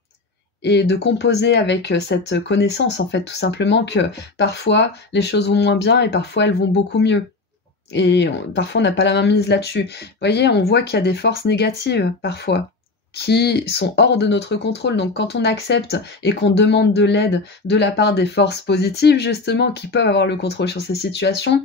et de composer avec cette connaissance, en fait, tout simplement que parfois les choses vont moins bien et parfois elles vont beaucoup mieux. Et parfois on n'a pas la main mise là-dessus. Vous voyez, on voit qu'il y a des forces négatives parfois qui sont hors de notre contrôle. Donc quand on accepte et qu'on demande de l'aide de la part des forces positives, justement, qui peuvent avoir le contrôle sur ces situations,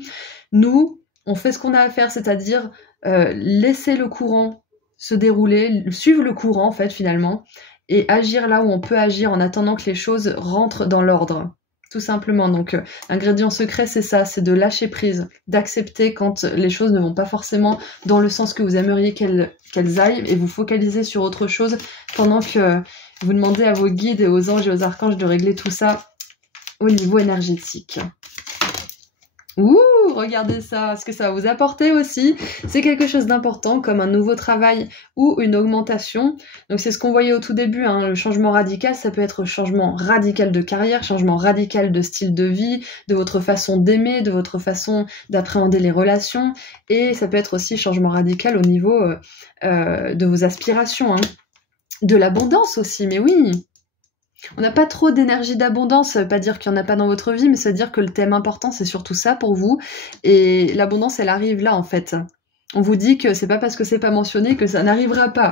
nous, on fait ce qu'on a à faire, c'est-à-dire laisser le courant se dérouler, suivre le courant, en fait, finalement, et agir là où on peut agir en attendant que les choses rentrent dans l'ordre. Tout simplement. Donc, l'ingrédient secret, c'est ça, c'est de lâcher prise, d'accepter quand les choses ne vont pas forcément dans le sens que vous aimeriez qu'elles aillent, et vous focaliser sur autre chose pendant que vous demandez à vos guides et aux anges et aux archanges de régler tout ça au niveau énergétique. Ouh, regardez ça, ce que ça va vous apporter aussi. C'est quelque chose d'important, comme un nouveau travail ou une augmentation. Donc c'est ce qu'on voyait au tout début, hein, le changement radical, ça peut être changement radical de carrière, changement radical de style de vie, de votre façon d'aimer, de votre façon d'appréhender les relations, et ça peut être aussi changement radical au niveau de vos aspirations, hein. De l'abondance aussi, mais oui. On n'a pas trop d'énergie d'abondance, ça veut pas dire qu'il n'y en a pas dans votre vie, mais ça veut dire que le thème important, c'est surtout ça pour vous. Et l'abondance, elle arrive là, en fait. On vous dit que c'est pas parce que c'est pas mentionné que ça n'arrivera pas.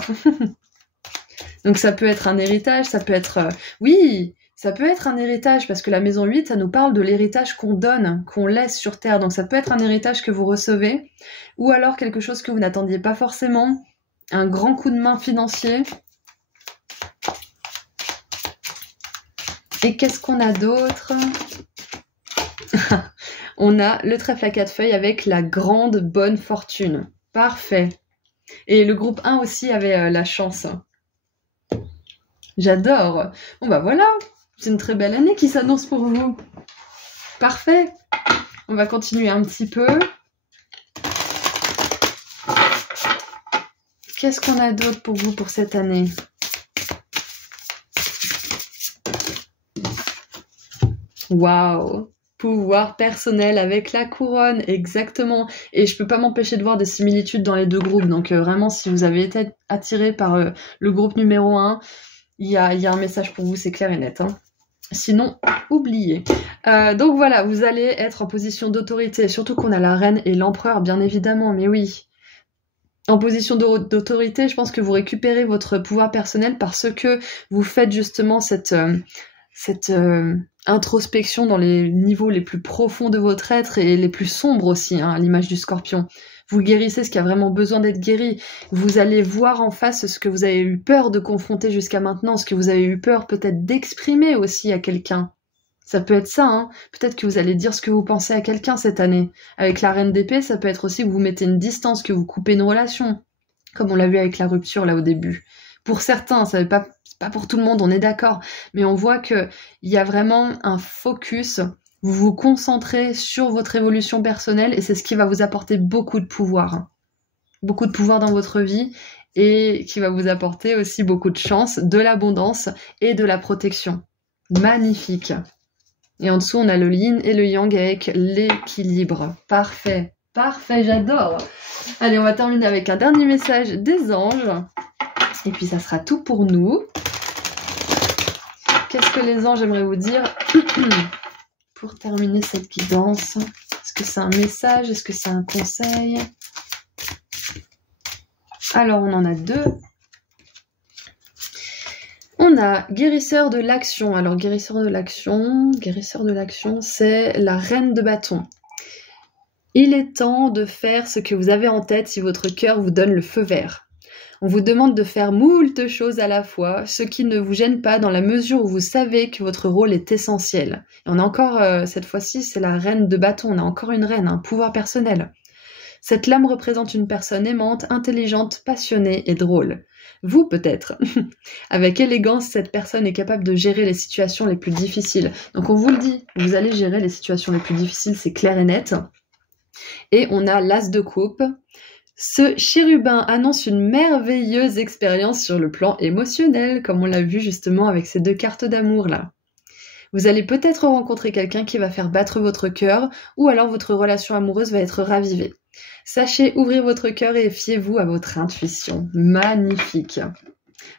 Donc ça peut être un héritage, ça peut être... Oui, ça peut être un héritage, parce que la maison 8, ça nous parle de l'héritage qu'on donne, qu'on laisse sur Terre. Donc ça peut être un héritage que vous recevez, ou alors quelque chose que vous n'attendiez pas forcément, un grand coup de main financier. Et qu'est-ce qu'on a d'autre? On a le trèfle à 4 feuilles avec la grande bonne fortune. Parfait. Et le groupe 1 aussi avait la chance. J'adore. Bon bah voilà, c'est une très belle année qui s'annonce pour vous. Parfait. On va continuer un petit peu. Qu'est-ce qu'on a d'autre pour vous pour cette année? Waouh! Pouvoir personnel avec la couronne, exactement. Et je peux pas m'empêcher de voir des similitudes dans les deux groupes. Donc vraiment, si vous avez été attiré par le groupe numéro 1, il y a un message pour vous, c'est clair et net. Hein. Sinon, oubliez. Donc voilà, vous allez être en position d'autorité. Surtout qu'on a la reine et l'empereur, bien évidemment, mais oui. En position d'autorité, je pense que vous récupérez votre pouvoir personnel parce que vous faites justement cette introspection dans les niveaux les plus profonds de votre être et les plus sombres aussi, hein, à l'image du scorpion. Vous guérissez ce qui a vraiment besoin d'être guéri. Vous allez voir en face ce que vous avez eu peur de confronter jusqu'à maintenant, ce que vous avez eu peur peut-être d'exprimer aussi à quelqu'un. Ça peut être ça, hein. Peut-être que vous allez dire ce que vous pensez à quelqu'un cette année. Avec la reine d'épée, ça peut être aussi que vous mettez une distance, que vous coupez une relation. Comme on l'a vu avec la rupture là au début. Pour certains, ça veut pas pour tout le monde, on est d'accord, mais on voit qu'il y a vraiment un focus, vous vous concentrez sur votre évolution personnelle et c'est ce qui va vous apporter beaucoup de pouvoir. Beaucoup de pouvoir dans votre vie et qui va vous apporter aussi beaucoup de chance, de l'abondance et de la protection. Magnifique. Et en dessous, on a le yin et le yang avec l'équilibre. Parfait. Parfait, j'adore. Allez, on va terminer avec un dernier message des anges. Et puis ça sera tout pour nous. qu'est-ce que les anges aimeraient vous dire pour terminer cette guidance? Est-ce que c'est un message? Est-ce que c'est un conseil? Alors, on en a deux. On a guérisseur de l'action. Alors, guérisseur de l'action, c'est la reine de bâton. Il est temps de faire ce que vous avez en tête si votre cœur vous donne le feu vert. On vous demande de faire moult choses à la fois, ce qui ne vous gêne pas dans la mesure où vous savez que votre rôle est essentiel. Et on a encore, cette fois-ci, c'est la reine de bâton, on a encore une reine, un pouvoir personnel. Cette lame représente une personne aimante, intelligente, passionnée et drôle. Vous peut-être. Avec élégance, cette personne est capable de gérer les situations les plus difficiles. Donc on vous le dit, vous allez gérer les situations les plus difficiles, c'est clair et net. Et on a l'as de coupe. Ce chérubin annonce une merveilleuse expérience sur le plan émotionnel, comme on l'a vu justement avec ces deux cartes d'amour là. Vous allez peut-être rencontrer quelqu'un qui va faire battre votre cœur, ou alors votre relation amoureuse va être ravivée. Sachez ouvrir votre cœur et fiez-vous à votre intuition. Magnifique.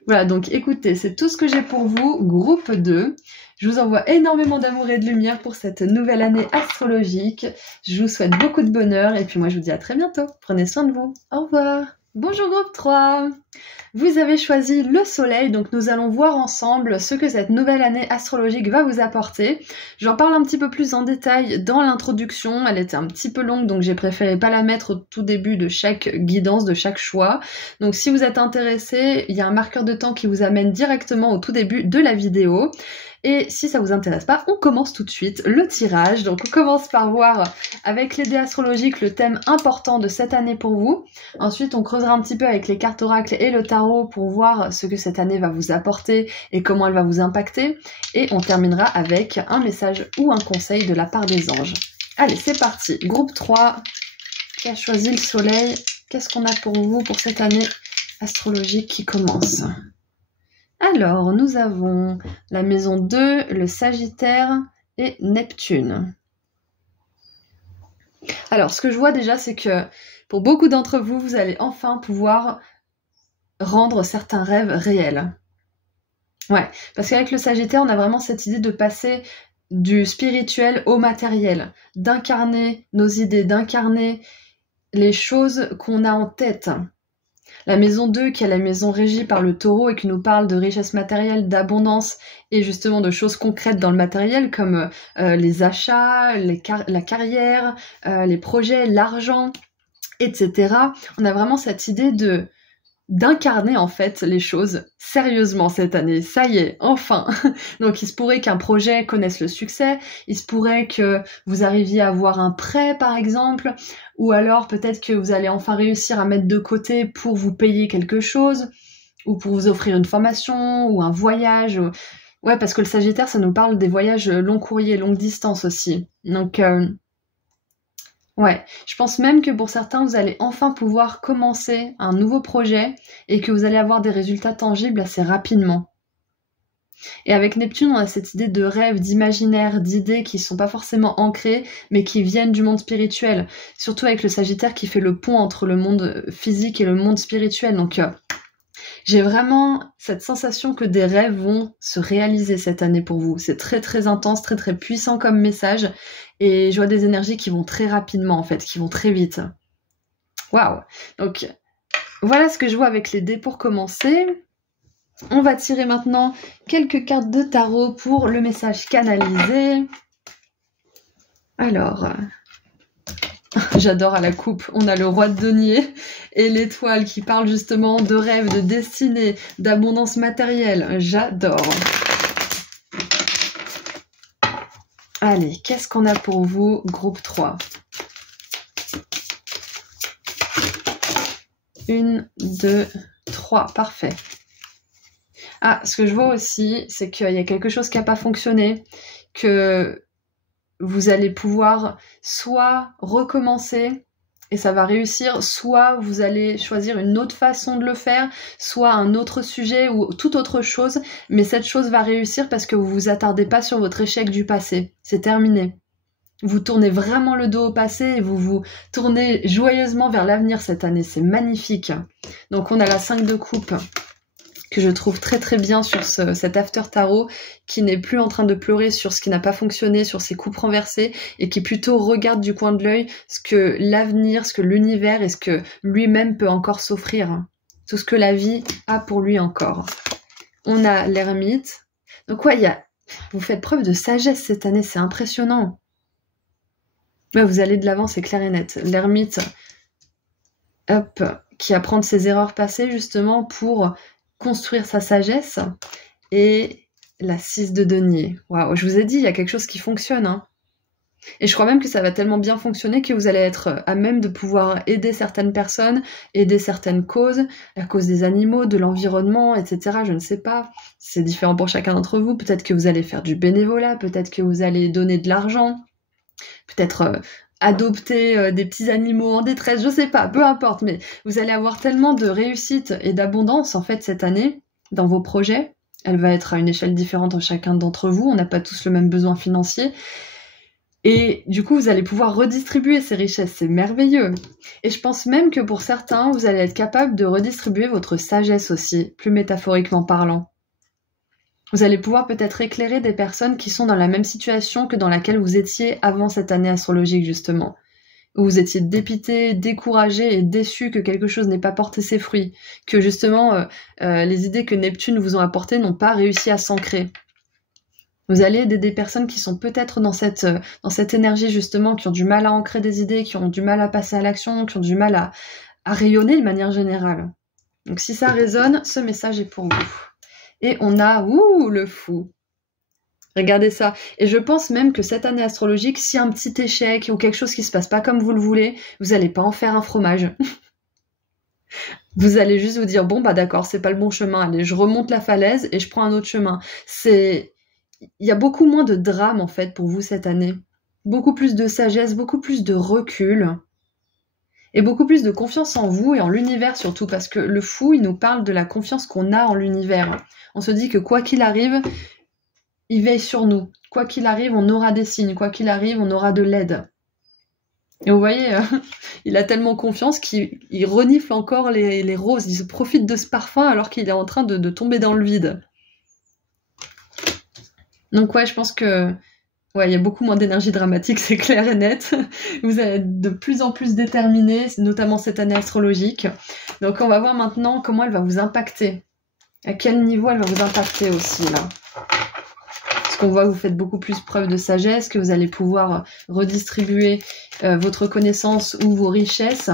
Voilà, donc écoutez, c'est tout ce que j'ai pour vous, groupe 2. Je vous envoie énormément d'amour et de lumière pour cette nouvelle année astrologique. Je vous souhaite beaucoup de bonheur et puis moi je vous dis à très bientôt. Prenez soin de vous. Au revoir. Bonjour groupe 3. Vous avez choisi le soleil, donc nous allons voir ensemble ce que cette nouvelle année astrologique va vous apporter. J'en parle un petit peu plus en détail dans l'introduction, elle était un petit peu longue donc j'ai préféré pas la mettre au tout début de chaque guidance, de chaque choix. Donc si vous êtes intéressé, il y a un marqueur de temps qui vous amène directement au tout début de la vidéo. Et si ça vous intéresse pas, on commence tout de suite le tirage. Donc on commence par voir avec les dés astrologiques le thème important de cette année pour vous. Ensuite on creusera un petit peu avec les cartes oracles et le tarot pour voir ce que cette année va vous apporter et comment elle va vous impacter. Et on terminera avec un message ou un conseil de la part des anges. Allez, c'est parti. Groupe 3, qui a choisi le soleil. Qu'est-ce qu'on a pour vous pour cette année astrologique qui commence ? Alors, nous avons la maison 2, le Sagittaire et Neptune. Alors, ce que je vois déjà, c'est que pour beaucoup d'entre vous, vous allez enfin pouvoir rendre certains rêves réels. Ouais, parce qu'avec le Sagittaire, on a vraiment cette idée de passer du spirituel au matériel, d'incarner nos idées, d'incarner les choses qu'on a en tête. La maison 2, qui est la maison régie par le taureau et qui nous parle de richesse matérielle, d'abondance et justement de choses concrètes dans le matériel comme les achats, la carrière, les projets, l'argent, etc. On a vraiment cette idée d'incarner en fait les choses sérieusement cette année. Ça y est, enfin. Donc il se pourrait qu'un projet connaisse le succès, il se pourrait que vous arriviez à avoir un prêt par exemple, ou alors peut-être que vous allez enfin réussir à mettre de côté pour vous payer quelque chose, ou pour vous offrir une formation, ou un voyage. Ouais, parce que le Sagittaire, ça nous parle des voyages long courrier, longue distance aussi. Donc ouais, je pense même que pour certains, vous allez enfin pouvoir commencer un nouveau projet et que vous allez avoir des résultats tangibles assez rapidement. Et avec Neptune, on a cette idée de rêve, d'imaginaire, d'idées qui ne sont pas forcément ancrées, mais qui viennent du monde spirituel. Surtout avec le Sagittaire qui fait le pont entre le monde physique et le monde spirituel. Donc j'ai vraiment cette sensation que des rêves vont se réaliser cette année pour vous. C'est très très intense, très très puissant comme message. Et je vois des énergies qui vont très rapidement en fait, qui vont très vite. Waouh! Donc voilà ce que je vois avec les dés pour commencer. On va tirer maintenant quelques cartes de tarot pour le message canalisé. Alors, j'adore à la coupe, on a le roi de denier et l'étoile qui parle justement de rêve, de destinée, d'abondance matérielle. J'adore. Allez, qu'est-ce qu'on a pour vous, groupe 3? 1, 2, 3, parfait. Ah, ce que je vois aussi, c'est qu'il y a quelque chose qui n'a pas fonctionné, que vous allez pouvoir soit recommencer et ça va réussir, soit vous allez choisir une autre façon de le faire, soit un autre sujet ou toute autre chose, mais cette chose va réussir parce que vous vous attardez pas sur votre échec du passé. C'est terminé. Vous tournez vraiment le dos au passé et vous vous tournez joyeusement vers l'avenir cette année. C'est magnifique. Donc on a la 5 de coupe que je trouve très très bien sur cet after tarot, qui n'est plus en train de pleurer sur ce qui n'a pas fonctionné, sur ses coupes renversées, et qui plutôt regarde du coin de l'œil ce que l'avenir, ce que l'univers et ce que lui-même peut encore s'offrir. Tout ce que la vie a pour lui encore. On a l'ermite. Donc ouais, vous faites preuve de sagesse cette année, c'est impressionnant. Ouais, vous allez de l'avant, c'est clair et net. L'ermite, hop, qui apprend de ses erreurs passées justement pour construire sa sagesse. Et la 6 de denier. Waouh, je vous ai dit, il y a quelque chose qui fonctionne. Hein. Et je crois même que ça va tellement bien fonctionner que vous allez être à même de pouvoir aider certaines personnes, aider certaines causes, la cause des animaux, de l'environnement, etc. Je ne sais pas. C'est différent pour chacun d'entre vous. Peut-être que vous allez faire du bénévolat, peut-être que vous allez donner de l'argent, peut-être adopter des petits animaux en détresse, je sais pas, peu importe. Mais vous allez avoir tellement de réussite et d'abondance en fait cette année dans vos projets. Elle va être à une échelle différente en chacun d'entre vous. On n'a pas tous le même besoin financier. Et du coup, vous allez pouvoir redistribuer ces richesses, c'est merveilleux. Et je pense même que pour certains, vous allez être capable de redistribuer votre sagesse aussi, plus métaphoriquement parlant. Vous allez pouvoir peut-être éclairer des personnes qui sont dans la même situation que dans laquelle vous étiez avant cette année astrologique, justement. Où vous étiez dépité, découragé et déçu que quelque chose n'ait pas porté ses fruits. Que justement, les idées que Neptune vous ont apportées n'ont pas réussi à s'ancrer. Vous allez aider des personnes qui sont peut-être dans cette énergie justement, qui ont du mal à ancrer des idées, qui ont du mal à passer à l'action, qui ont du mal à rayonner de manière générale. Donc si ça résonne, ce message est pour vous. Et on a, le fou. Regardez ça. Et je pense même que cette année astrologique, si un petit échec ou quelque chose qui se passe pas comme vous le voulez, vous n'allez pas en faire un fromage. Vous allez juste vous dire, bon bah d'accord, c'est pas le bon chemin, allez, je remonte la falaise et je prends un autre chemin. Il y a beaucoup moins de drame en fait pour vous cette année. Beaucoup plus de sagesse, beaucoup plus de recul. Et beaucoup plus de confiance en vous et en l'univers surtout, parce que le fou, il nous parle de la confiance qu'on a en l'univers. On se dit que quoi qu'il arrive, il veille sur nous. Quoi qu'il arrive, on aura des signes. Quoi qu'il arrive, on aura de l'aide. Et vous voyez, il a tellement confiance qu'il renifle encore les roses. Il se profite de ce parfum alors qu'il est en train de tomber dans le vide. Donc ouais, je pense que il y a beaucoup moins d'énergie dramatique, c'est clair et net. Vous allez être de plus en plus déterminé, notamment cette année astrologique. Donc on va voir maintenant comment elle va vous impacter. À quel niveau elle va vous impacter aussi, là. Parce qu'on voit que vous faites beaucoup plus preuve de sagesse, que vous allez pouvoir redistribuer votre connaissance ou vos richesses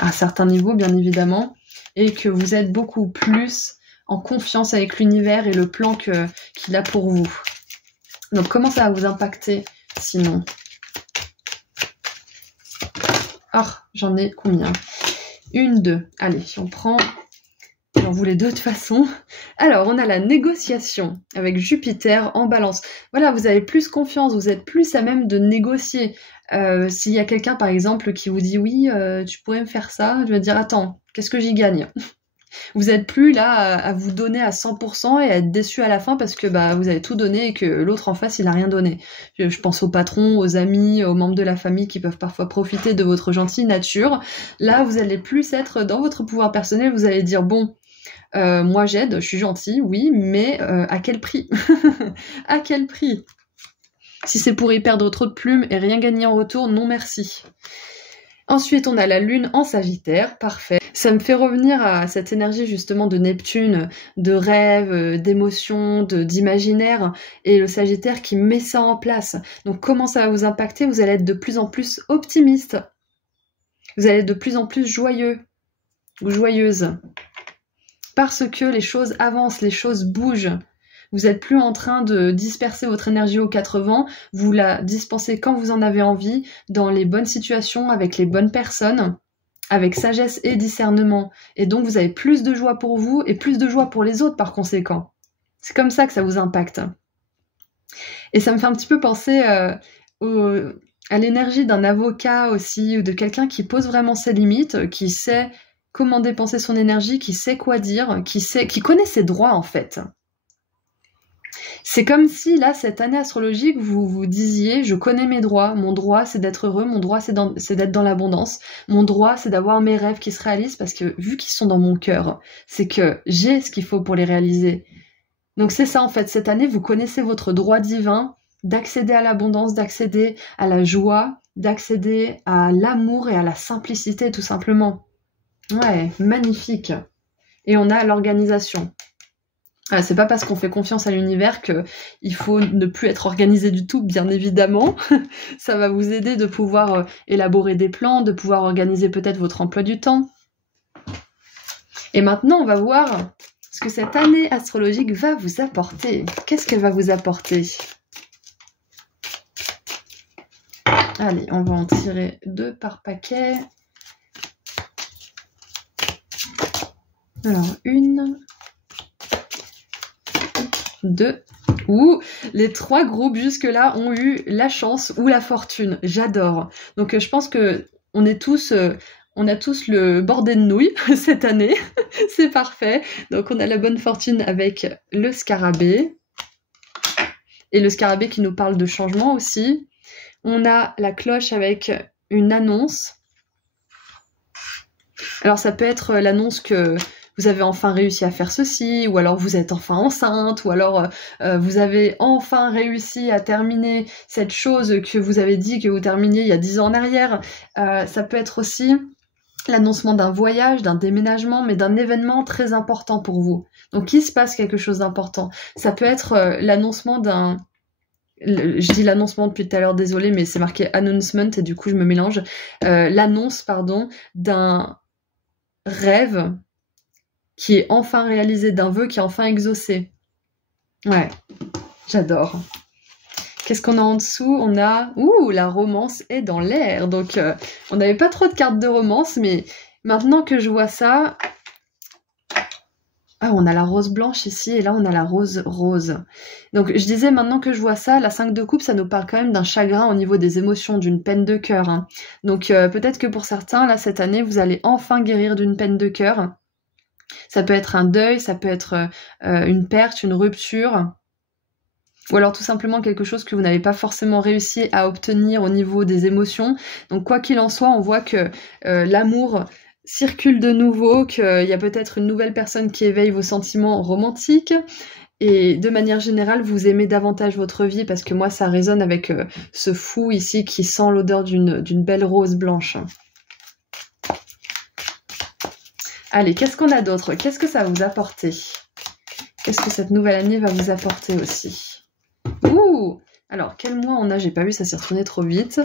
à certains niveaux, bien évidemment, et que vous êtes beaucoup plus en confiance avec l'univers et le plan qu'il a pour vous. Donc comment ça va vous impacter sinon? Ah, j'en ai combien? 1, 2. Allez, on prend... J'en voulais deux de toute façon. Alors, on a la négociation avec Jupiter en balance. Voilà, vous avez plus confiance, vous êtes plus à même de négocier. S'il y a quelqu'un, par exemple, qui vous dit « Oui, tu pourrais me faire ça », je vais dire « Attends, qu'est-ce que j'y gagne ?» Vous êtes plus là à vous donner à 100% et à être déçu à la fin parce que vous avez tout donné et que l'autre en face, il a rien donné. Je pense aux patrons, aux amis, aux membres de la famille qui peuvent parfois profiter de votre gentille nature. Là, vous allez plus être dans votre pouvoir personnel, vous allez dire « Bon, moi j'aide, je suis gentil, oui, mais à quel prix ?» À quel prix? Si c'est pour y perdre trop de plumes et rien gagner en retour, non merci. Ensuite, on a la lune en Sagittaire, parfait. Ça me fait revenir à cette énergie justement de Neptune, de rêve, d'émotion, d'imaginaire, et le Sagittaire qui met ça en place. Donc comment ça va vous impacter? Vous allez être de plus en plus optimiste. Vous allez être de plus en plus joyeux ou joyeuse. Parce que les choses avancent, les choses bougent. Vous n'êtes plus en train de disperser votre énergie aux quatre vents, vous la dispensez quand vous en avez envie, dans les bonnes situations, avec les bonnes personnes, avec sagesse et discernement. Et donc vous avez plus de joie pour vous et plus de joie pour les autres par conséquent. C'est comme ça que ça vous impacte. Et ça me fait un petit peu penser à l'énergie d'un avocat aussi, ou de quelqu'un qui pose vraiment ses limites, qui sait comment dépenser son énergie, qui sait quoi dire, qui connaît ses droits en fait. C'est comme si, là, cette année astrologique, vous vous disiez, je connais mes droits. Mon droit, c'est d'être heureux. Mon droit, c'est d'être dans l'abondance. Mon droit, c'est d'avoir mes rêves qui se réalisent parce que, vu qu'ils sont dans mon cœur, c'est que j'ai ce qu'il faut pour les réaliser. Donc c'est ça, en fait. Cette année, vous connaissez votre droit divin d'accéder à l'abondance, d'accéder à la joie, d'accéder à l'amour et à la simplicité, tout simplement. Ouais, magnifique. Et on a l'organisation. C'est pas parce qu'on fait confiance à l'univers qu'il faut ne plus être organisé du tout, bien évidemment. Ça va vous aider de pouvoir élaborer des plans, de pouvoir organiser peut-être votre emploi du temps. Et maintenant, on va voir ce que cette année astrologique va vous apporter. Qu'est-ce qu'elle va vous apporter? Allez, on va en tirer 2 par paquet. Alors, 1... 2. Ouh, les 3 groupes jusque-là ont eu la chance ou la fortune. J'adore. Donc je pense que on a tous le bordé de nouilles cette année. C'est parfait. Donc on a la bonne fortune avec le scarabée. Et le scarabée qui nous parle de changement aussi. On a la cloche avec une annonce. Alors ça peut être l'annonce que vous avez enfin réussi à faire ceci, ou alors vous êtes enfin enceinte, ou alors vous avez enfin réussi à terminer cette chose que vous avez dit que vous terminiez il y a 10 ans en arrière. Ça peut être aussi l'annoncement d'un voyage, d'un déménagement, mais d'un événement très important pour vous. Donc il se passe quelque chose d'important. Ça peut être l'annoncement d'un... Je dis l'annoncement depuis tout à l'heure, désolé, mais c'est marqué announcement et du coup je me mélange. L'annonce, pardon, d'un rêve qui est enfin réalisé, d'un vœu qui est enfin exaucé. Ouais, j'adore. Qu'est-ce qu'on a en dessous? On a... Ouh, la romance est dans l'air. Donc, on n'avait pas trop de cartes de romance, mais maintenant que je vois ça... Ah, on a la rose blanche ici, et là, on a la rose rose. Donc, je disais, maintenant que je vois ça, la 5 de coupe, ça nous parle quand même d'un chagrin au niveau des émotions, d'une peine de cœur. Hein. Donc, peut-être que pour certains, là, cette année, vous allez enfin guérir d'une peine de cœur. Ça peut être un deuil, ça peut être une perte, une rupture, ou alors tout simplement quelque chose que vous n'avez pas forcément réussi à obtenir au niveau des émotions. Donc quoi qu'il en soit, on voit que l'amour circule de nouveau, qu'il y a peut-être une nouvelle personne qui éveille vos sentiments romantiques, et de manière générale, vous aimez davantage votre vie, parce que moi ça résonne avec ce fou ici qui sent l'odeur d'une belle rose blanche. Allez, qu'est-ce qu'on a d'autre? Qu'est-ce que ça va vous apporter? Qu'est-ce que cette nouvelle année va vous apporter aussi? Ouh! Alors, quel mois on a? J'ai pas vu, ça s'est retourné trop vite.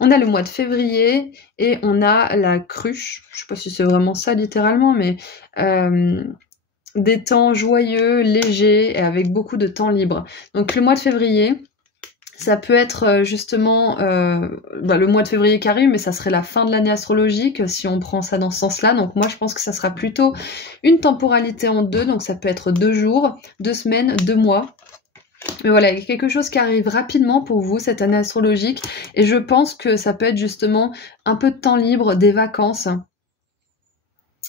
On a le mois de février et on a la cruche. Je sais pas si c'est vraiment ça littéralement, mais des temps joyeux, légers et avec beaucoup de temps libre. Donc le mois de février... Ça peut être justement le mois de février qui arrive, mais ça serait la fin de l'année astrologique si on prend ça dans ce sens-là. Donc moi je pense que ça sera plutôt une temporalité en 2, donc ça peut être 2 jours, 2 semaines, 2 mois. Mais voilà, il y a quelque chose qui arrive rapidement pour vous cette année astrologique, et je pense que ça peut être justement un peu de temps libre, des vacances.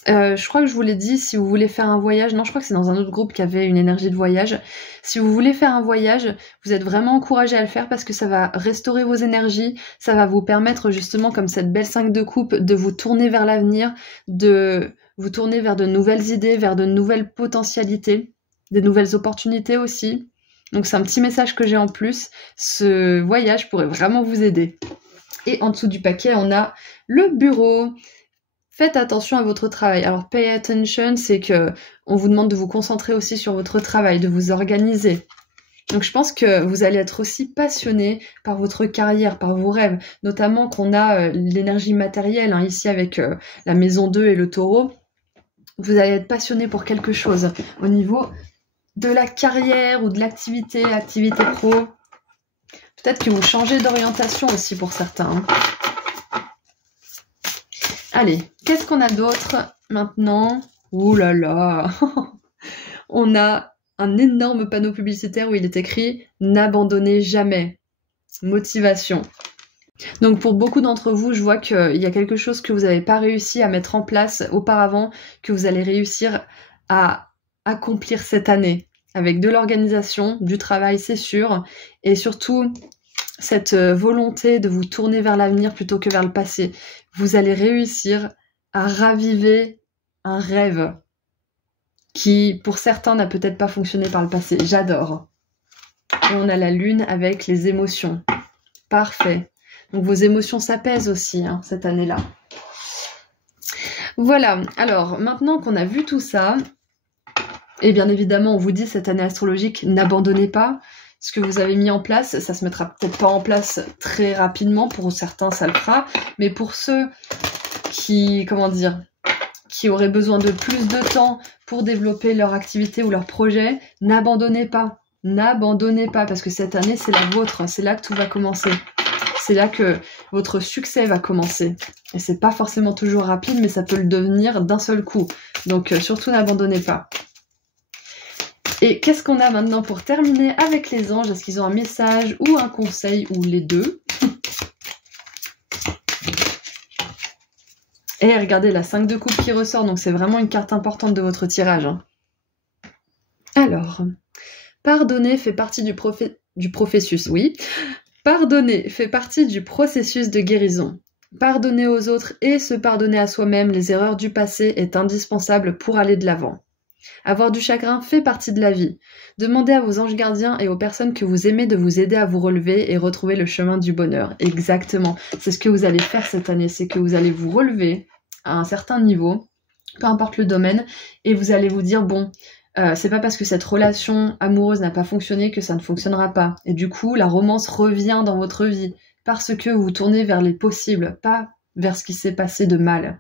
Je crois que je vous l'ai dit, si vous voulez faire un voyage, non, je crois que c'est dans un autre groupe qui avait une énergie de voyage. Si vous voulez faire un voyage, vous êtes vraiment encouragé à le faire parce que ça va restaurer vos énergies, ça va vous permettre justement, comme cette belle 5 de coupe, de vous tourner vers l'avenir, de vous tourner vers de nouvelles idées, vers de nouvelles potentialités, des nouvelles opportunités aussi. Donc c'est un petit message que j'ai en plus. Ce voyage pourrait vraiment vous aider. Et en dessous du paquet, on a le bureau. Faites attention à votre travail. Alors, pay attention, c'est que on vous demande de vous concentrer aussi sur votre travail, de vous organiser. Donc, je pense que vous allez être aussi passionné par votre carrière, par vos rêves, notamment qu'on a l'énergie matérielle, hein, ici avec la maison 2 et le taureau. Vous allez être passionné pour quelque chose au niveau de la carrière ou de l'activité pro. Peut-être que vous changez d'orientation aussi pour certains. Hein. Allez, qu'est-ce qu'on a d'autre maintenant? Ouh là là. On a un énorme panneau publicitaire où il est écrit « N'abandonnez jamais ». Motivation. Donc pour beaucoup d'entre vous, je vois qu'il y a quelque chose que vous n'avez pas réussi à mettre en place auparavant, que vous allez réussir à accomplir cette année. avec de l'organisation, du travail, c'est sûr, et surtout cette volonté de vous tourner vers l'avenir plutôt que vers le passé. Vous allez réussir à raviver un rêve qui, pour certains, n'a peut-être pas fonctionné par le passé. J'adore. Et on a la lune avec les émotions. Parfait. Donc vos émotions s'apaisent aussi hein, cette année-là. Voilà. Alors, maintenant qu'on a vu tout ça, et bien évidemment, on vous dit cette année astrologique, n'abandonnez pas. Ce que vous avez mis en place, ça se mettra peut-être pas en place très rapidement. Pour certains, ça le fera. Mais pour ceux qui, qui auraient besoin de plus de temps pour développer leur activité ou leur projet, n'abandonnez pas. N'abandonnez pas, parce que cette année, c'est la vôtre. C'est là que tout va commencer. C'est là que votre succès va commencer. Et c'est pas forcément toujours rapide, mais ça peut le devenir d'un seul coup. Donc surtout n'abandonnez pas. Et qu'est-ce qu'on a maintenant pour terminer avec les anges? Est-ce qu'ils ont un message ou un conseil ou les deux? Et regardez la 5 de coupe qui ressort, donc c'est vraiment une carte importante de votre tirage. Hein. Alors, pardonner fait partie du processus, oui. Pardonner fait partie du processus de guérison. Pardonner aux autres et se pardonner à soi-même les erreurs du passé est indispensable pour aller de l'avant. Avoir du chagrin fait partie de la vie. Demandez à vos anges gardiens et aux personnes que vous aimez de vous aider à vous relever et retrouver le chemin du bonheur. Exactement. C'est ce que vous allez faire cette année. C'est que vous allez vous relever à un certain niveau, peu importe le domaine, et vous allez vous dire, bon, c'est pas parce que cette relation amoureuse n'a pas fonctionné que ça ne fonctionnera pas. Et du coup, la romance revient dans votre vie parce que vous vous tournez vers les possibles, pas vers ce qui s'est passé de mal.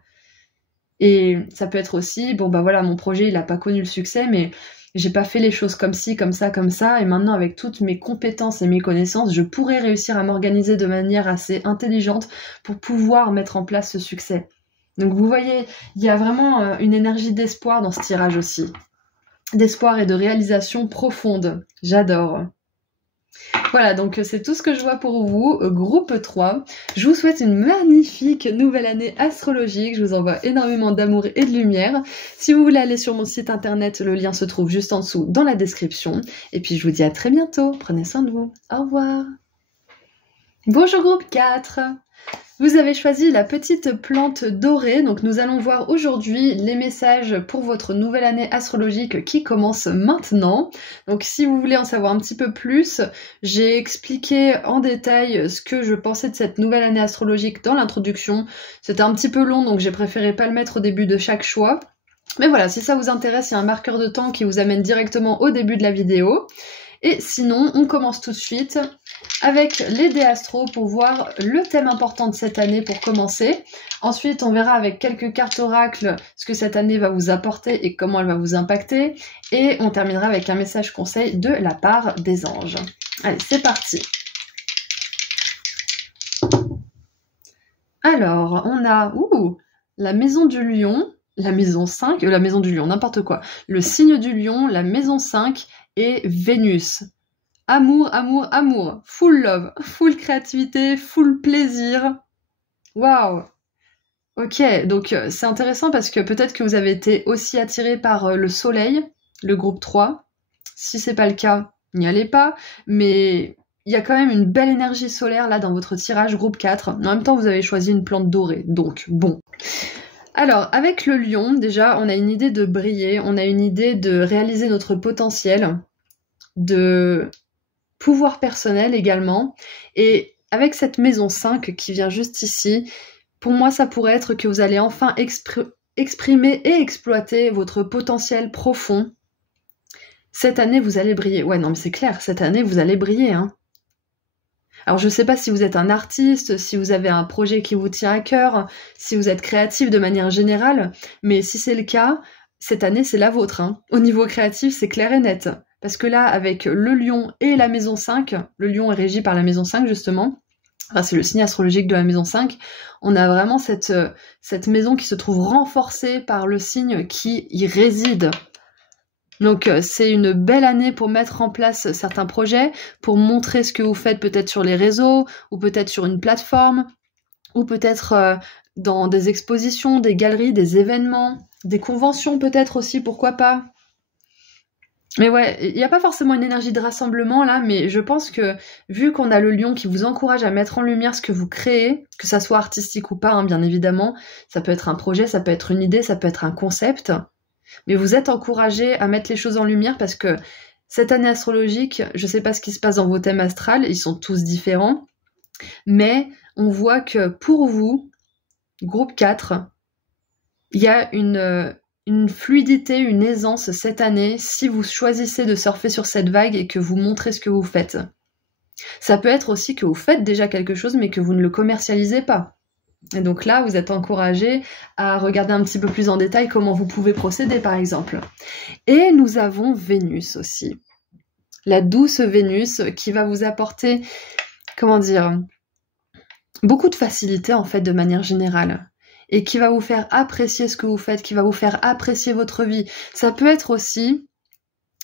Et ça peut être aussi, bon bah voilà, mon projet il a pas connu le succès, mais j'ai pas fait les choses comme ci, comme ça, et maintenant avec toutes mes compétences et mes connaissances, je pourrais réussir à m'organiser de manière assez intelligente pour pouvoir mettre en place ce succès. Donc vous voyez, il y a vraiment une énergie d'espoir dans ce tirage aussi. D'espoir et de réalisation profonde. J'adore. Voilà, donc c'est tout ce que je vois pour vous, groupe 3. Je vous souhaite une magnifique nouvelle année astrologique. Je vous envoie énormément d'amour et de lumière. Si vous voulez aller sur mon site internet, le lien se trouve juste en dessous dans la description. Et puis je vous dis à très bientôt. Prenez soin de vous. Au revoir. Bonjour groupe 4. Vous avez choisi la petite plante dorée, donc nous allons voir aujourd'hui les messages pour votre nouvelle année astrologique qui commence maintenant. Donc si vous voulez en savoir un petit peu plus, j'ai expliqué en détail ce que je pensais de cette nouvelle année astrologique dans l'introduction. C'était un petit peu long, donc j'ai préféré pas le mettre au début de chaque choix. Mais voilà, si ça vous intéresse, il y a un marqueur de temps qui vous amène directement au début de la vidéo. Et sinon, on commence tout de suite avec les dés astro pour voir le thème important de cette année pour commencer. Ensuite, on verra avec quelques cartes oracles ce que cette année va vous apporter et comment elle va vous impacter. Et on terminera avec un message conseil de la part des anges. Allez, c'est parti. Alors, on a la maison du lion, la maison 5, la maison du lion, n'importe quoi. Le signe du lion, la maison 5 et Vénus. Amour, amour, amour. Full love, full créativité, full plaisir. Waouh. Ok, donc c'est intéressant parce que peut-être que vous avez été aussi attiré par le soleil, le groupe 3. Si c'est pas le cas, n'y allez pas. Mais il y a quand même une belle énergie solaire là dans votre tirage groupe 4. En même temps, vous avez choisi une plante dorée, donc bon. Alors, avec le lion, déjà, on a une idée de briller, on a une idée de réaliser notre potentiel, de pouvoir personnel également. Et avec cette maison 5 qui vient juste ici, pour moi, ça pourrait être que vous allez enfin exprimer et exploiter votre potentiel profond. Cette année, vous allez briller. Ouais, non, mais c'est clair, cette année, vous allez briller, hein. Alors je ne sais pas si vous êtes un artiste, si vous avez un projet qui vous tient à cœur, si vous êtes créatif de manière générale, mais si c'est le cas, cette année c'est la vôtre. Hein. Au niveau créatif, c'est clair et net. Parce que là, avec le lion et la maison 5, le lion est régi par la maison 5 justement, enfin, c'est le signe astrologique de la maison 5, on a vraiment cette maison qui se trouve renforcée par le signe qui y réside. Donc c'est une belle année pour mettre en place certains projets, pour montrer ce que vous faites peut-être sur les réseaux, ou peut-être sur une plateforme, ou peut-être dans des expositions, des galeries, des événements, des conventions peut-être aussi, pourquoi pas. Mais ouais, il n'y a pas forcément une énergie de rassemblement là, mais je pense que vu qu'on a le lion qui vous encourage à mettre en lumière ce que vous créez, que ça soit artistique ou pas, hein, bien évidemment, ça peut être un projet, ça peut être une idée, ça peut être un concept, mais vous êtes encouragé à mettre les choses en lumière parce que cette année astrologique, je sais pas ce qui se passe dans vos thèmes astrales, ils sont tous différents, mais on voit que pour vous, groupe 4, il y a une fluidité, une aisance cette année si vous choisissez de surfer sur cette vague et que vous montrez ce que vous faites. Ça peut être aussi que vous faites déjà quelque chose mais que vous ne le commercialisez pas. Et donc là, vous êtes encouragé à regarder un petit peu plus en détail comment vous pouvez procéder par exemple. Et nous avons Vénus aussi. La douce Vénus qui va vous apporter, comment dire, beaucoup de facilité en fait de manière générale. Et qui va vous faire apprécier ce que vous faites, qui va vous faire apprécier votre vie. Ça peut être aussi,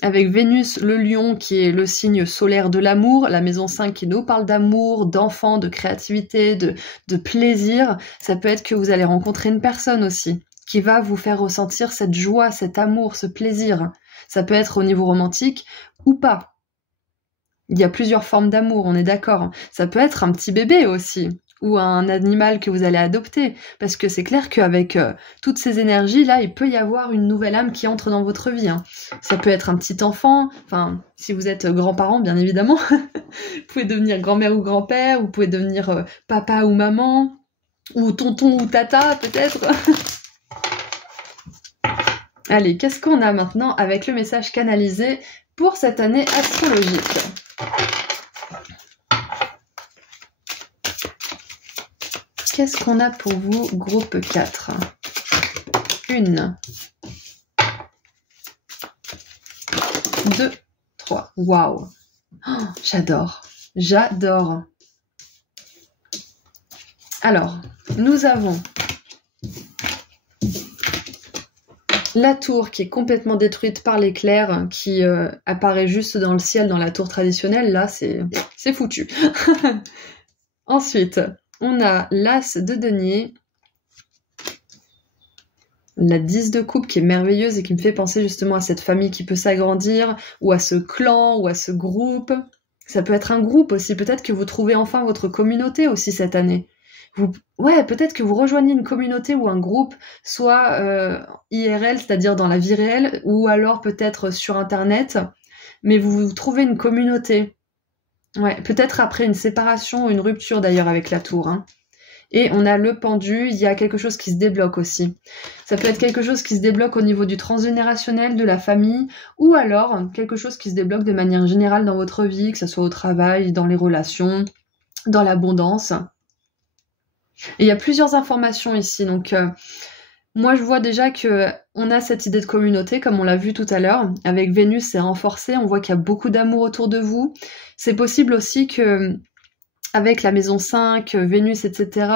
avec Vénus, le lion, qui est le signe solaire de l'amour, la maison 5 qui nous parle d'amour, d'enfants, de créativité, de plaisir. Ça peut être que vous allez rencontrer une personne aussi, qui va vous faire ressentir cette joie, cet amour, ce plaisir. Ça peut être au niveau romantique ou pas. Il y a plusieurs formes d'amour, on est d'accord. Ça peut être un petit bébé aussi, ou un animal que vous allez adopter, parce que c'est clair qu'avec toutes ces énergies-là, il peut y avoir une nouvelle âme qui entre dans votre vie. Hein. Ça peut être un petit enfant, enfin, si vous êtes grands-parents, bien évidemment, vous pouvez devenir grand-mère ou grand-père, vous pouvez devenir papa ou maman, ou tonton ou tata, peut-être. Allez, qu'est-ce qu'on a maintenant avec le message canalisé pour cette année astrologique ? Qu'est-ce qu'on a pour vous, groupe 4 ? 1, 2, 3. Waouh! Oh, j'adore. J'adore. Alors, nous avons la tour qui est complètement détruite par l'éclair, qui apparaît juste dans le ciel, dans la tour traditionnelle. Là, c'est foutu. Ensuite, on a l'As de denier, la 10 de coupe qui est merveilleuse et qui me fait penser justement à cette famille qui peut s'agrandir, ou à ce clan, ou à ce groupe. Ça peut être un groupe aussi, peut-être que vous trouvez enfin votre communauté aussi cette année. Ouais, peut-être que vous rejoignez une communauté ou un groupe, soit IRL, c'est-à-dire dans la vie réelle, ou alors peut-être sur Internet, mais vous trouvez une communauté. Ouais, peut-être après une séparation ou une rupture d'ailleurs avec la tour. Hein. Et on a le pendu, il y a quelque chose qui se débloque aussi. Ça peut être quelque chose qui se débloque au niveau du transgénérationnel, de la famille, ou alors quelque chose qui se débloque de manière générale dans votre vie, que ce soit au travail, dans les relations, dans l'abondance. Et il y a plusieurs informations ici, donc moi je vois déjà que on a cette idée de communauté, comme on l'a vu tout à l'heure. Avec Vénus, c'est renforcé, on voit qu'il y a beaucoup d'amour autour de vous. C'est possible aussi que, avec la maison 5, Vénus, etc.,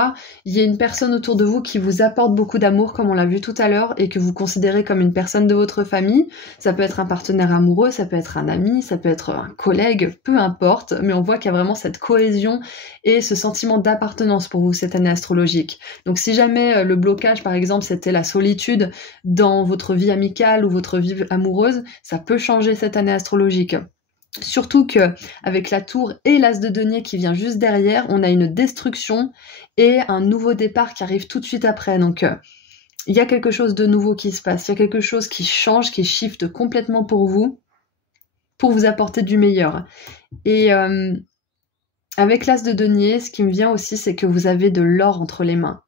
il y ait une personne autour de vous qui vous apporte beaucoup d'amour, comme on l'a vu tout à l'heure, et que vous considérez comme une personne de votre famille. Ça peut être un partenaire amoureux, ça peut être un ami, ça peut être un collègue, peu importe, mais on voit qu'il y a vraiment cette cohésion et ce sentiment d'appartenance pour vous cette année astrologique. Donc si jamais le blocage, par exemple, c'était la solitude dans votre vie amicale ou votre vie amoureuse, ça peut changer cette année astrologique. Surtout que avec la tour et l'as de denier qui vient juste derrière, on a une destruction et un nouveau départ qui arrive tout de suite après. Donc il y a quelque chose de nouveau qui se passe, il y a quelque chose qui change, qui shift complètement pour vous apporter du meilleur. Et avec l'as de denier, ce qui me vient aussi, c'est que vous avez de l'or entre les mains.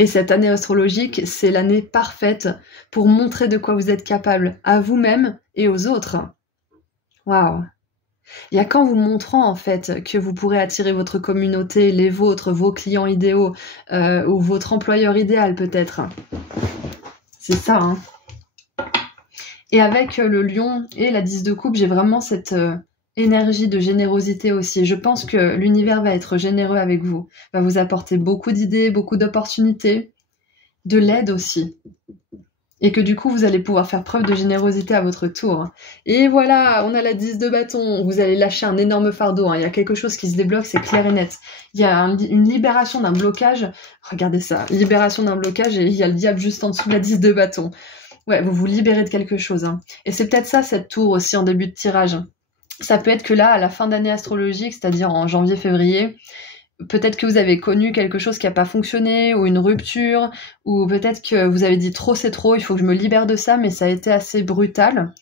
Et cette année astrologique, c'est l'année parfaite pour montrer de quoi vous êtes capable à vous-même et aux autres. Waouh! Il y a qu'en vous montrant en fait que vous pourrez attirer votre communauté, les vôtres, vos clients idéaux ou votre employeur idéal peut-être. C'est ça, hein. Et avec le lion et la 10 de coupe, j'ai vraiment cette énergie de générosité aussi. Je pense que l'univers va être généreux avec vous, va vous apporter beaucoup d'idées, beaucoup d'opportunités, de l'aide aussi. Et que du coup, vous allez pouvoir faire preuve de générosité à votre tour. Et voilà, on a la 10 de bâton. Vous allez lâcher un énorme fardeau. Hein. Il y a quelque chose qui se débloque, c'est clair et net. Il y a une libération d'un blocage. Regardez ça, libération d'un blocage et il y a le diable juste en dessous de la 10 de bâton. Ouais, vous vous libérez de quelque chose. Hein. Et c'est peut-être ça, cette tour aussi en début de tirage. Ça peut être que là, à la fin d'année astrologique, c'est-à-dire en janvier-février, peut-être que vous avez connu quelque chose qui n'a pas fonctionné, ou une rupture, ou peut-être que vous avez dit trop c'est trop, il faut que je me libère de ça, mais ça a été assez brutal.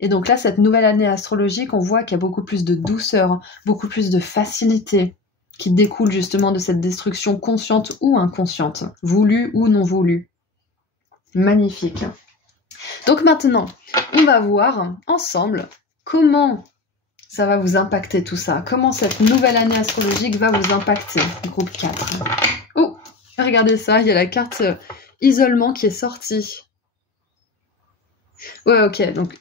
Et donc là, cette nouvelle année astrologique, on voit qu'il y a beaucoup plus de douceur, beaucoup plus de facilité qui découle justement de cette destruction consciente ou inconsciente, voulue ou non voulue. Magnifique. Donc maintenant, on va voir ensemble comment ça va vous impacter tout ça. Comment cette nouvelle année astrologique va vous impacter. Groupe 4. Oh, regardez ça, il y a la carte isolement qui est sortie. Ouais, ok, donc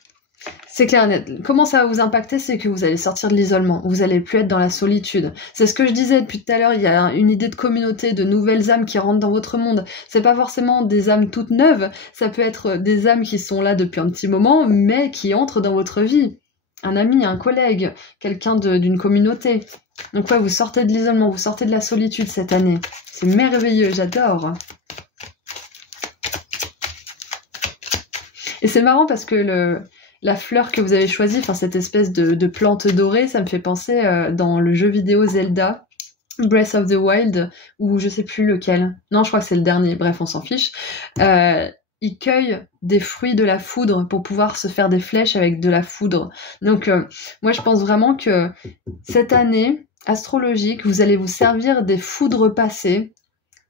c'est clair et net. Comment ça va vous impacter, c'est que vous allez sortir de l'isolement. Vous allez plus être dans la solitude. C'est ce que je disais depuis tout à l'heure, il y a une idée de communauté, de nouvelles âmes qui rentrent dans votre monde. C'est pas forcément des âmes toutes neuves, ça peut être des âmes qui sont là depuis un petit moment, mais qui entrent dans votre vie. Un ami, un collègue, quelqu'un d'une communauté. Donc ouais, vous sortez de l'isolement, vous sortez de la solitude cette année. C'est merveilleux, j'adore. Et c'est marrant parce que la fleur que vous avez choisie, enfin cette espèce de plante dorée, ça me fait penser dans le jeu vidéo Zelda, Breath of the Wild, ou je sais plus lequel. Non, je crois que c'est le dernier, bref, on s'en fiche. Il cueille des fruits de la foudre pour pouvoir se faire des flèches avec de la foudre. Donc moi je pense vraiment que cette année astrologique, vous allez vous servir des foudres passées,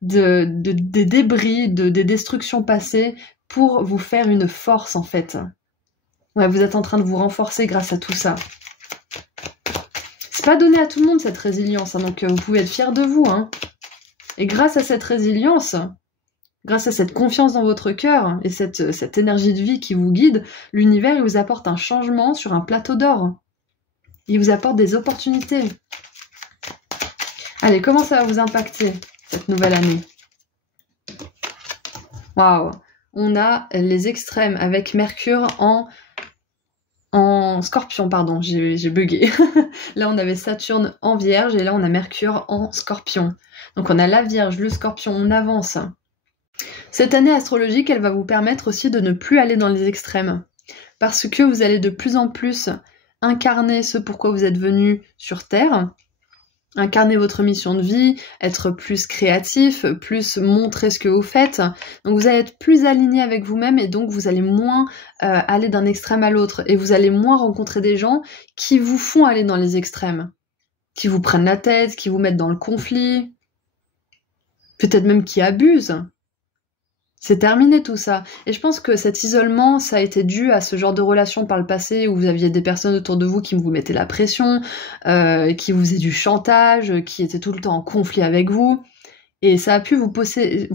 des débris, des destructions passées pour vous faire une force en fait. Ouais, vous êtes en train de vous renforcer grâce à tout ça. C'est pas donné à tout le monde cette résilience, hein, donc vous pouvez être fiers de vous. Hein. Et grâce à cette résilience, grâce à cette confiance dans votre cœur et cette énergie de vie qui vous guide, l'univers il vous apporte un changement sur un plateau d'or. Il vous apporte des opportunités. Allez, comment ça va vous impacter cette nouvelle année? Waouh! On a les extrêmes avec Mercure en Scorpion, pardon, j'ai bugué. Là, on avait Saturne en Vierge et là, on a Mercure en Scorpion. Donc, on a la Vierge, le Scorpion, on avance. Cette année astrologique, elle va vous permettre aussi de ne plus aller dans les extrêmes. Parce que vous allez de plus en plus incarner ce pourquoi vous êtes venu sur Terre, incarner votre mission de vie, être plus créatif, plus montrer ce que vous faites. Donc vous allez être plus aligné avec vous-même et donc vous allez moins aller d'un extrême à l'autre. Et vous allez moins rencontrer des gens qui vous font aller dans les extrêmes, qui vous prennent la tête, qui vous mettent dans le conflit, peut-être même qui abusent. C'est terminé tout ça. Et je pense que cet isolement, ça a été dû à ce genre de relation par le passé où vous aviez des personnes autour de vous qui vous mettaient la pression, qui vous faisaient du chantage, qui étaient tout le temps en conflit avec vous. Et ça a pu vous pousser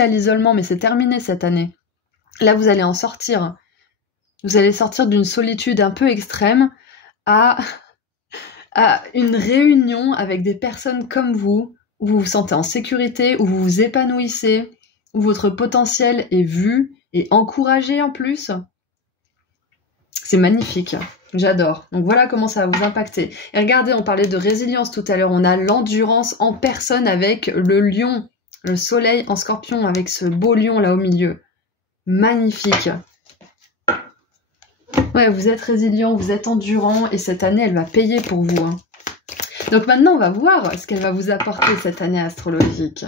à l'isolement, mais c'est terminé cette année. Là, vous allez en sortir. Vous allez sortir d'une solitude un peu extrême à une réunion avec des personnes comme vous, où vous vous sentez en sécurité, où vous vous épanouissez, où votre potentiel est vu et encouragé en plus. C'est magnifique, j'adore. Donc voilà comment ça va vous impacter. Et regardez, on parlait de résilience tout à l'heure, on a l'endurance en personne avec le lion, le soleil en Scorpion avec ce beau lion là au milieu. Magnifique. Ouais, vous êtes résilient, vous êtes endurant et cette année elle va payer pour vous. Hein. Donc maintenant on va voir ce qu'elle va vous apporter cette année astrologique.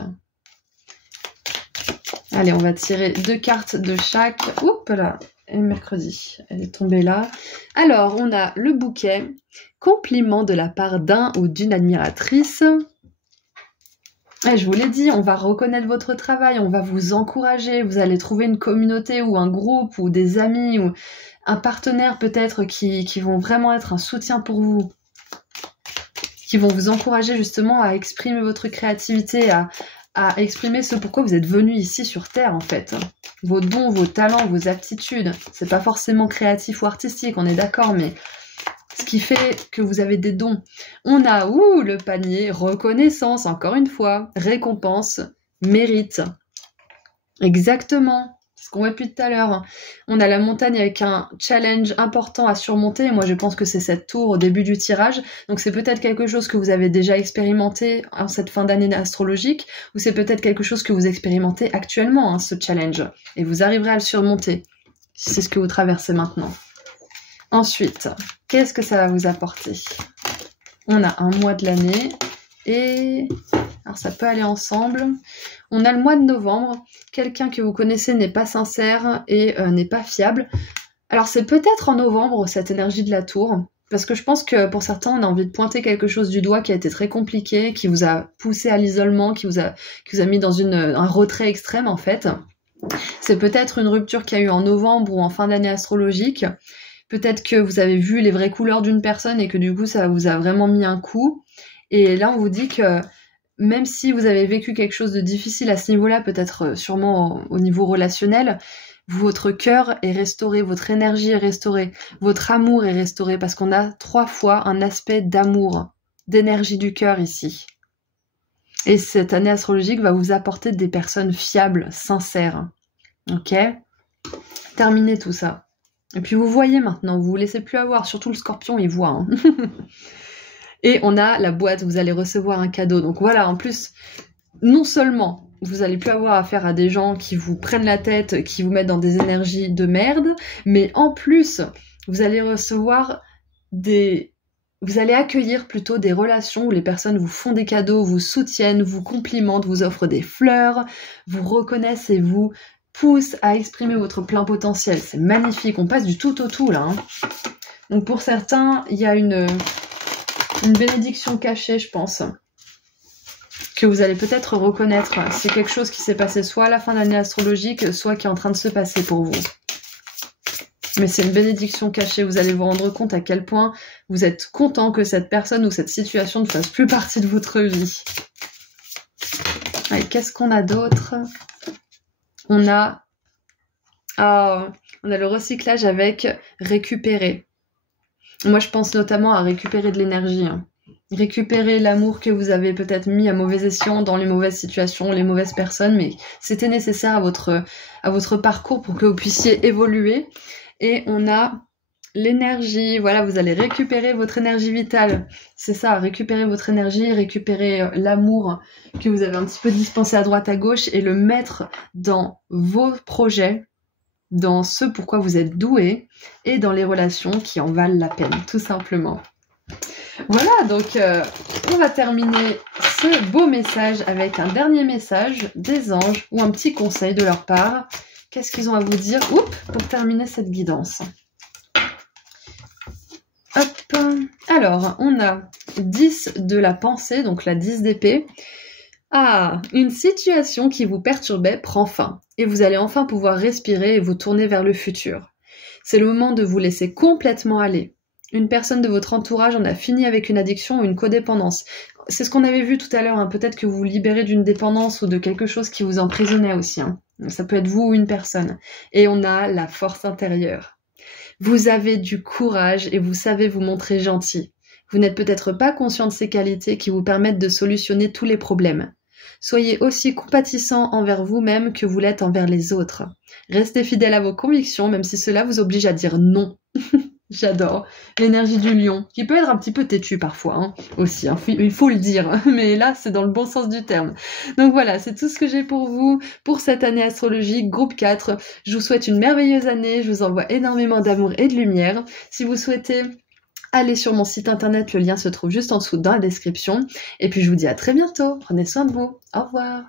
Allez, on va tirer 2 cartes de chaque. Oups là, et mercredi, elle est tombée là. Alors, on a le bouquet, compliment de la part d'un ou d'une admiratrice. Et je vous l'ai dit, on va reconnaître votre travail, on va vous encourager, vous allez trouver une communauté ou un groupe ou des amis ou un partenaire peut-être qui vont vraiment être un soutien pour vous, qui vont vous encourager justement à exprimer votre créativité, à exprimer ce pourquoi vous êtes venu ici sur Terre en fait. Vos dons, vos talents, vos aptitudes. C'est pas forcément créatif ou artistique, on est d'accord, mais ce qui fait que vous avez des dons. On a, le panier, reconnaissance, encore une fois, récompense, mérite. Exactement. Ce qu'on voit depuis tout à l'heure. On a la montagne avec un challenge important à surmonter. Et moi, je pense que c'est cette tour au début du tirage. Donc, c'est peut-être quelque chose que vous avez déjà expérimenté en cette fin d'année astrologique, ou c'est peut-être quelque chose que vous expérimentez actuellement, hein, ce challenge. Et vous arriverez à le surmonter. si c'est ce que vous traversez maintenant. Ensuite, qu'est-ce que ça va vous apporter? On a un mois de l'année et... alors ça peut aller ensemble. On a le mois de novembre. Quelqu'un que vous connaissez n'est pas sincère et n'est pas fiable. Alors c'est peut-être en novembre cette énergie de la tour. Parce que je pense que pour certains, on a envie de pointer quelque chose du doigt qui a été très compliqué, qui vous a poussé à l'isolement, qui vous a mis dans un retrait extrême en fait. C'est peut-être une rupture qu'il y a eu en novembre ou en fin d'année astrologique. Peut-être que vous avez vu les vraies couleurs d'une personne et que du coup ça vous a vraiment mis un coup. Et là on vous dit que même si vous avez vécu quelque chose de difficile à ce niveau-là, peut-être sûrement au niveau relationnel, votre cœur est restauré, votre énergie est restaurée, votre amour est restauré, parce qu'on a 3 fois un aspect d'amour, d'énergie du cœur ici. Et cette année astrologique va vous apporter des personnes fiables, sincères. Ok? Terminez tout ça. Et puis vous voyez maintenant, vous vous laissez plus avoir, surtout le scorpion, il voit. Hein. Et on a la boîte, vous allez recevoir un cadeau. Donc voilà, en plus, non seulement vous allez plus avoir affaire à des gens qui vous prennent la tête, qui vous mettent dans des énergies de merde, mais en plus, vous allez recevoir vous allez accueillir plutôt des relations où les personnes vous font des cadeaux, vous soutiennent, vous complimentent, vous offrent des fleurs, vous reconnaissent et vous poussent à exprimer votre plein potentiel. C'est magnifique, on passe du tout au tout là. Hein. Donc pour certains, il y a une bénédiction cachée, je pense, que vous allez peut-être reconnaître. C'est quelque chose qui s'est passé soit à la fin de l'année astrologique, soit qui est en train de se passer pour vous. Mais c'est une bénédiction cachée, vous allez vous rendre compte à quel point vous êtes content que cette personne ou cette situation ne fasse plus partie de votre vie. Allez, qu'est-ce qu'on a d'autre? On a le recyclage avec récupérer. Moi, je pense notamment à récupérer de l'énergie. Hein. Récupérer l'amour que vous avez peut-être mis à mauvais escient dans les mauvaises situations, les mauvaises personnes, mais c'était nécessaire à votre parcours pour que vous puissiez évoluer. Et on a l'énergie, voilà, vous allez récupérer votre énergie vitale. C'est ça, récupérer votre énergie, récupérer l'amour que vous avez un petit peu dispensé à droite à gauche et le mettre dans vos projets, dans ce pourquoi vous êtes doué et dans les relations qui en valent la peine, tout simplement. Voilà, donc on va terminer ce beau message avec un dernier message des anges ou un petit conseil de leur part. Qu'est-ce qu'ils ont à vous dire pour terminer cette guidance? Hop. Alors, on a 10 de la pensée, donc la 10 d'épée. Ah, une situation qui vous perturbait prend fin et vous allez enfin pouvoir respirer et vous tourner vers le futur. C'est le moment de vous laisser complètement aller. Une personne de votre entourage en a fini avec une addiction ou une codépendance. C'est ce qu'on avait vu tout à l'heure, hein. Peut-être que vous vous libérez d'une dépendance ou de quelque chose qui vous emprisonnait aussi. Hein. Ça peut être vous ou une personne. Et on a la force intérieure. Vous avez du courage et vous savez vous montrer gentil. Vous n'êtes peut-être pas conscient de ces qualités qui vous permettent de solutionner tous les problèmes. Soyez aussi compatissant envers vous-même que vous l'êtes envers les autres. Restez fidèle à vos convictions, même si cela vous oblige à dire non. J'adore. L'énergie du lion, qui peut être un petit peu têtu parfois, hein, aussi, hein, il faut le dire, mais là c'est dans le bon sens du terme. Donc voilà, c'est tout ce que j'ai pour vous, pour cette année astrologique, groupe 4. Je vous souhaite une merveilleuse année, je vous envoie énormément d'amour et de lumière. Si vous souhaitez aller sur mon site internet, le lien se trouve juste en dessous dans la description. Et puis je vous dis à très bientôt, prenez soin de vous, au revoir.